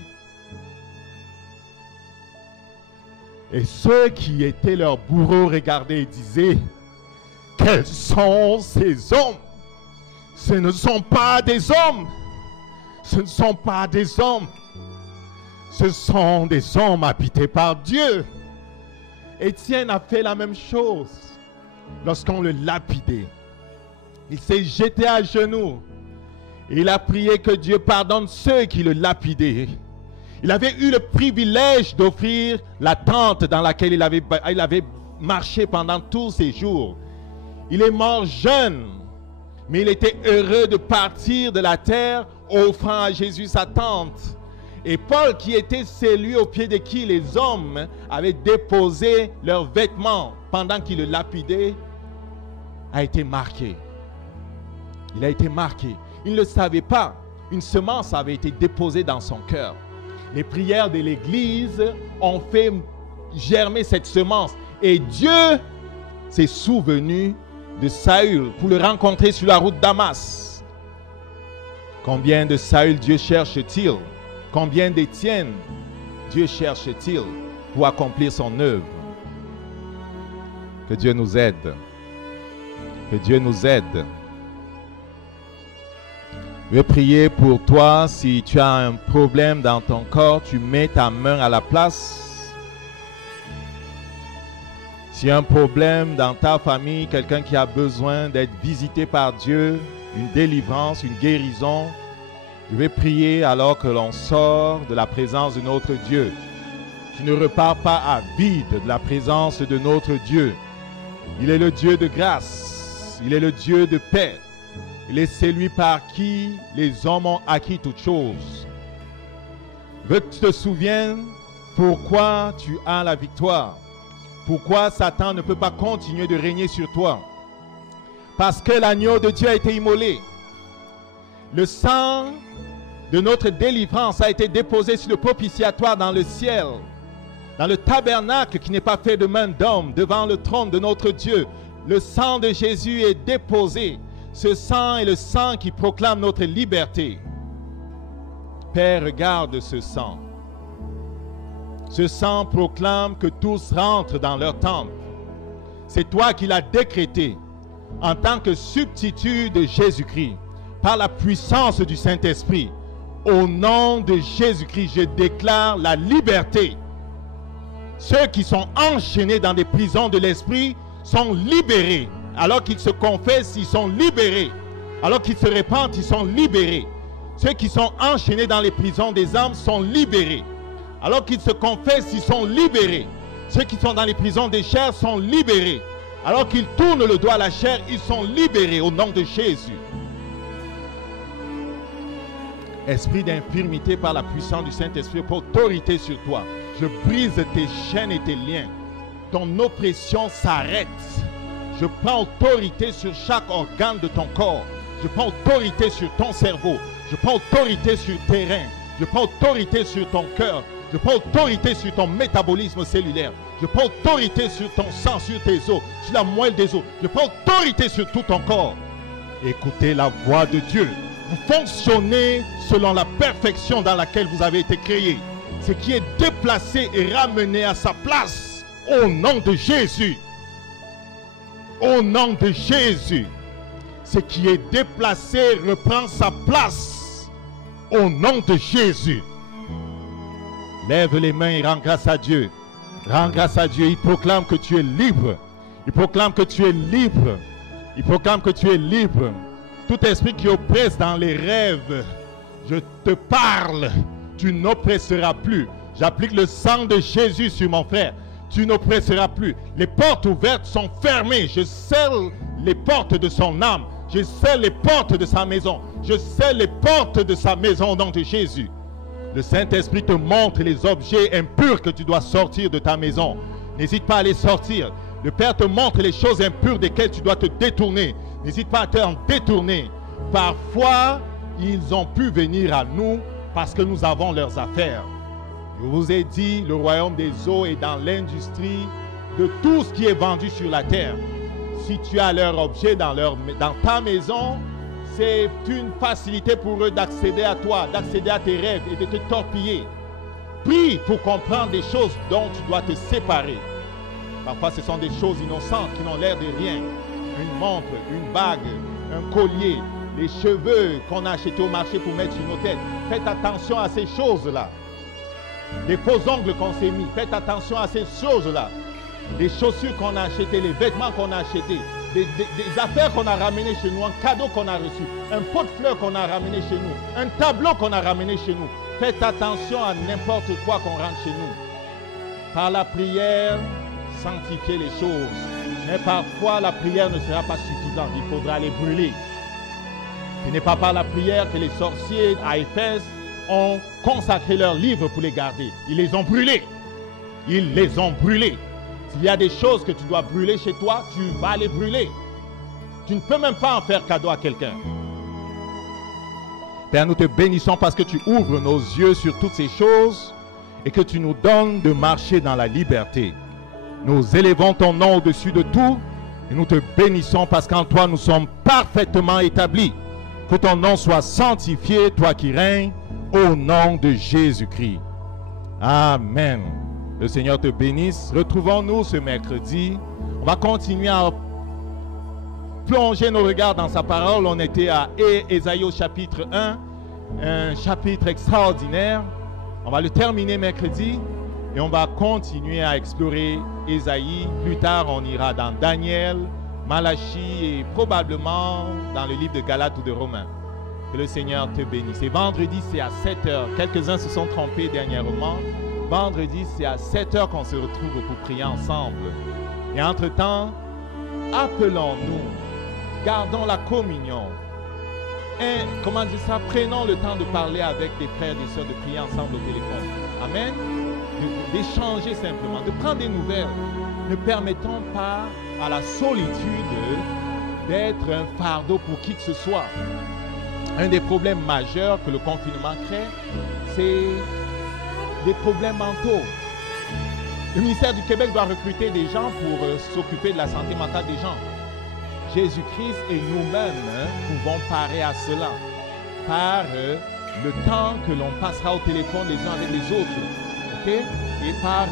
Et ceux qui étaient leurs bourreaux regardaient et disaient, quels sont ces hommes? Ce ne sont pas des hommes. Ce ne sont pas des hommes. Ce sont des hommes habités par Dieu. Étienne a fait la même chose lorsqu'on le lapidait. Il s'est jeté à genoux. Il a prié que Dieu pardonne ceux qui le lapidaient. Il avait eu le privilège d'offrir la tente dans laquelle il avait marché pendant tous ces jours. Il est mort jeune, mais il était heureux de partir de la terre, offrant à Jésus sa tente. Et Paul, qui était celui au pied de qui les hommes avaient déposé leurs vêtements pendant qu'il le lapidait, a été marqué. Il a été marqué. Il ne le savait pas. Une semence avait été déposée dans son cœur. Les prières de l'Église ont fait germer cette semence. Et Dieu s'est souvenu de Saül pour le rencontrer sur la route Damas. Combien de Saül Dieu cherche-t-il? Combien d'Étienne Dieu cherche-t-il pour accomplir son œuvre? Que Dieu nous aide. Que Dieu nous aide. Je vais prier pour toi. Si tu as un problème dans ton corps, tu mets ta main à la place. S'il y a un problème dans ta famille, quelqu'un qui a besoin d'être visité par Dieu, une délivrance, une guérison, je vais prier alors que l'on sort de la présence de notre Dieu. Tu ne repars pas à vide de la présence de notre Dieu. Il est le Dieu de grâce, il est le Dieu de paix. Il est celui par qui les hommes ont acquis toutes choses. Je veux que tu te souviennes pourquoi tu as la victoire. Pourquoi Satan ne peut pas continuer de régner sur toi. Parce que l'agneau de Dieu a été immolé. Le sang de notre délivrance a été déposé sur le propitiatoire dans le ciel, dans le tabernacle qui n'est pas fait de main d'homme, devant le trône de notre Dieu. Le sang de Jésus est déposé. Ce sang est le sang qui proclame notre liberté. Père, regarde ce sang. Ce sang proclame que tous rentrent dans leur temple. C'est toi qui l'as décrété en tant que substitut de Jésus-Christ, par la puissance du Saint-Esprit. Au nom de Jésus-Christ, je déclare la liberté. Ceux qui sont enchaînés dans des prisons de l'esprit sont libérés. Alors qu'ils se confessent, ils sont libérés. Alors qu'ils se repentent, ils sont libérés. Ceux qui sont enchaînés dans les prisons des âmes sont libérés. Alors qu'ils se confessent, ils sont libérés. Ceux qui sont dans les prisons des chairs sont libérés. Alors qu'ils tournent le doigt à la chair, ils sont libérés au nom de Jésus. Esprit d'infirmité par la puissance du Saint-Esprit, pour autorité sur toi. Je brise tes chaînes et tes liens. Ton oppression s'arrête. Je prends autorité sur chaque organe de ton corps. Je prends autorité sur ton cerveau. Je prends autorité sur tes reins. Je prends autorité sur ton cœur. Je prends autorité sur ton métabolisme cellulaire. Je prends autorité sur ton sang, sur tes os, sur la moelle des os. Je prends autorité sur tout ton corps. Écoutez la voix de Dieu. Vous fonctionnez selon la perfection dans laquelle vous avez été créé. Ce qui est déplacé est ramené à sa place. Au nom de Jésus. Au nom de Jésus. Ce qui est déplacé reprend sa place. Au nom de Jésus. Lève les mains et rends grâce à Dieu. Rends grâce à Dieu. Il proclame que tu es libre. Il proclame que tu es libre. Il proclame que tu es libre. Tout esprit qui oppresse dans les rêves, je te parle. Tu n'oppresseras plus. J'applique le sang de Jésus sur mon frère. Tu n'oppresseras plus. Les portes ouvertes sont fermées. Je scelle les portes de son âme. Je scelle les portes de sa maison. Je scelle les portes de sa maison au nom de Jésus. Le Saint-Esprit te montre les objets impurs que tu dois sortir de ta maison. N'hésite pas à les sortir. Le Père te montre les choses impures desquelles tu dois te détourner. N'hésite pas à t'en détourner. Parfois, ils ont pu venir à nous parce que nous avons leurs affaires. Je vous ai dit, le royaume des eaux est dans l'industrie de tout ce qui est vendu sur la terre. Si tu as leur objet dans ta maison, c'est une facilité pour eux d'accéder à toi, d'accéder à tes rêves et de te torpiller. Prie pour comprendre des choses dont tu dois te séparer. Parfois, ce sont des choses innocentes qui n'ont l'air de rien. Une montre, une bague, un collier, les cheveux qu'on a achetés au marché pour mettre sur nos têtes. Faites attention à ces choses-là. Les faux ongles qu'on s'est mis, faites attention à ces choses-là. Les chaussures qu'on a achetées, les vêtements qu'on a achetés, des affaires qu'on a ramenées chez nous, un cadeau qu'on a reçu, un pot de fleurs qu'on a ramené chez nous, un tableau qu'on a ramené chez nous. Faites attention à n'importe quoi qu'on rentre chez nous. Par la prière, sanctifiez les choses. Mais parfois, la prière ne sera pas suffisante. Il faudra les brûler. Ce n'est pas par la prière que les sorciers à Éphèse ont consacré leurs livres pour les garder. Ils les ont brûlés. Ils les ont brûlés. S'il y a des choses que tu dois brûler chez toi, tu vas les brûler. Tu ne peux même pas en faire cadeau à quelqu'un. Père, nous te bénissons parce que tu ouvres nos yeux sur toutes ces choses et que tu nous donnes de marcher dans la liberté. Nous élevons ton nom au-dessus de tout et nous te bénissons parce qu'en toi nous sommes parfaitement établis. Que ton nom soit sanctifié, toi qui règnes, au nom de Jésus-Christ. Amen. Le Seigneur te bénisse. Retrouvons-nous ce mercredi. On va continuer à plonger nos regards dans sa parole. On était à Ésaïe au chapitre 1, un chapitre extraordinaire. On va le terminer mercredi. Et on va continuer à explorer Ésaïe. Plus tard, on ira dans Daniel, Malachie et probablement dans le livre de Galates ou de Romains. Que le Seigneur te bénisse. Et vendredi, c'est à 7 heures. Quelques-uns se sont trompés dernièrement. Vendredi, c'est à 7 heures qu'on se retrouve pour prier ensemble. Et entre-temps, appelons-nous, gardons la communion. Et, comment dire ça? Prenons le temps de parler avec des frères et des sœurs, de prier ensemble au téléphone. Amen. D'échanger simplement, de prendre des nouvelles. Ne permettons pas à la solitude d'être un fardeau pour qui que ce soit. Un des problèmes majeurs que le confinement crée, c'est des problèmes mentaux. Le ministère du Québec doit recruter des gens pour s'occuper de la santé mentale des gens. Jésus-Christ et nous-mêmes pouvons parer à cela par le temps que l'on passera au téléphone les uns avec les autres. Okay? Et par,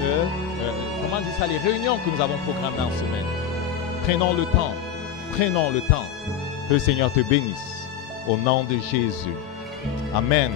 comment dire ça, les réunions que nous avons programmées en semaine. Prenons le temps. Prenons le temps. Que le Seigneur te bénisse. Au nom de Jésus. Amen.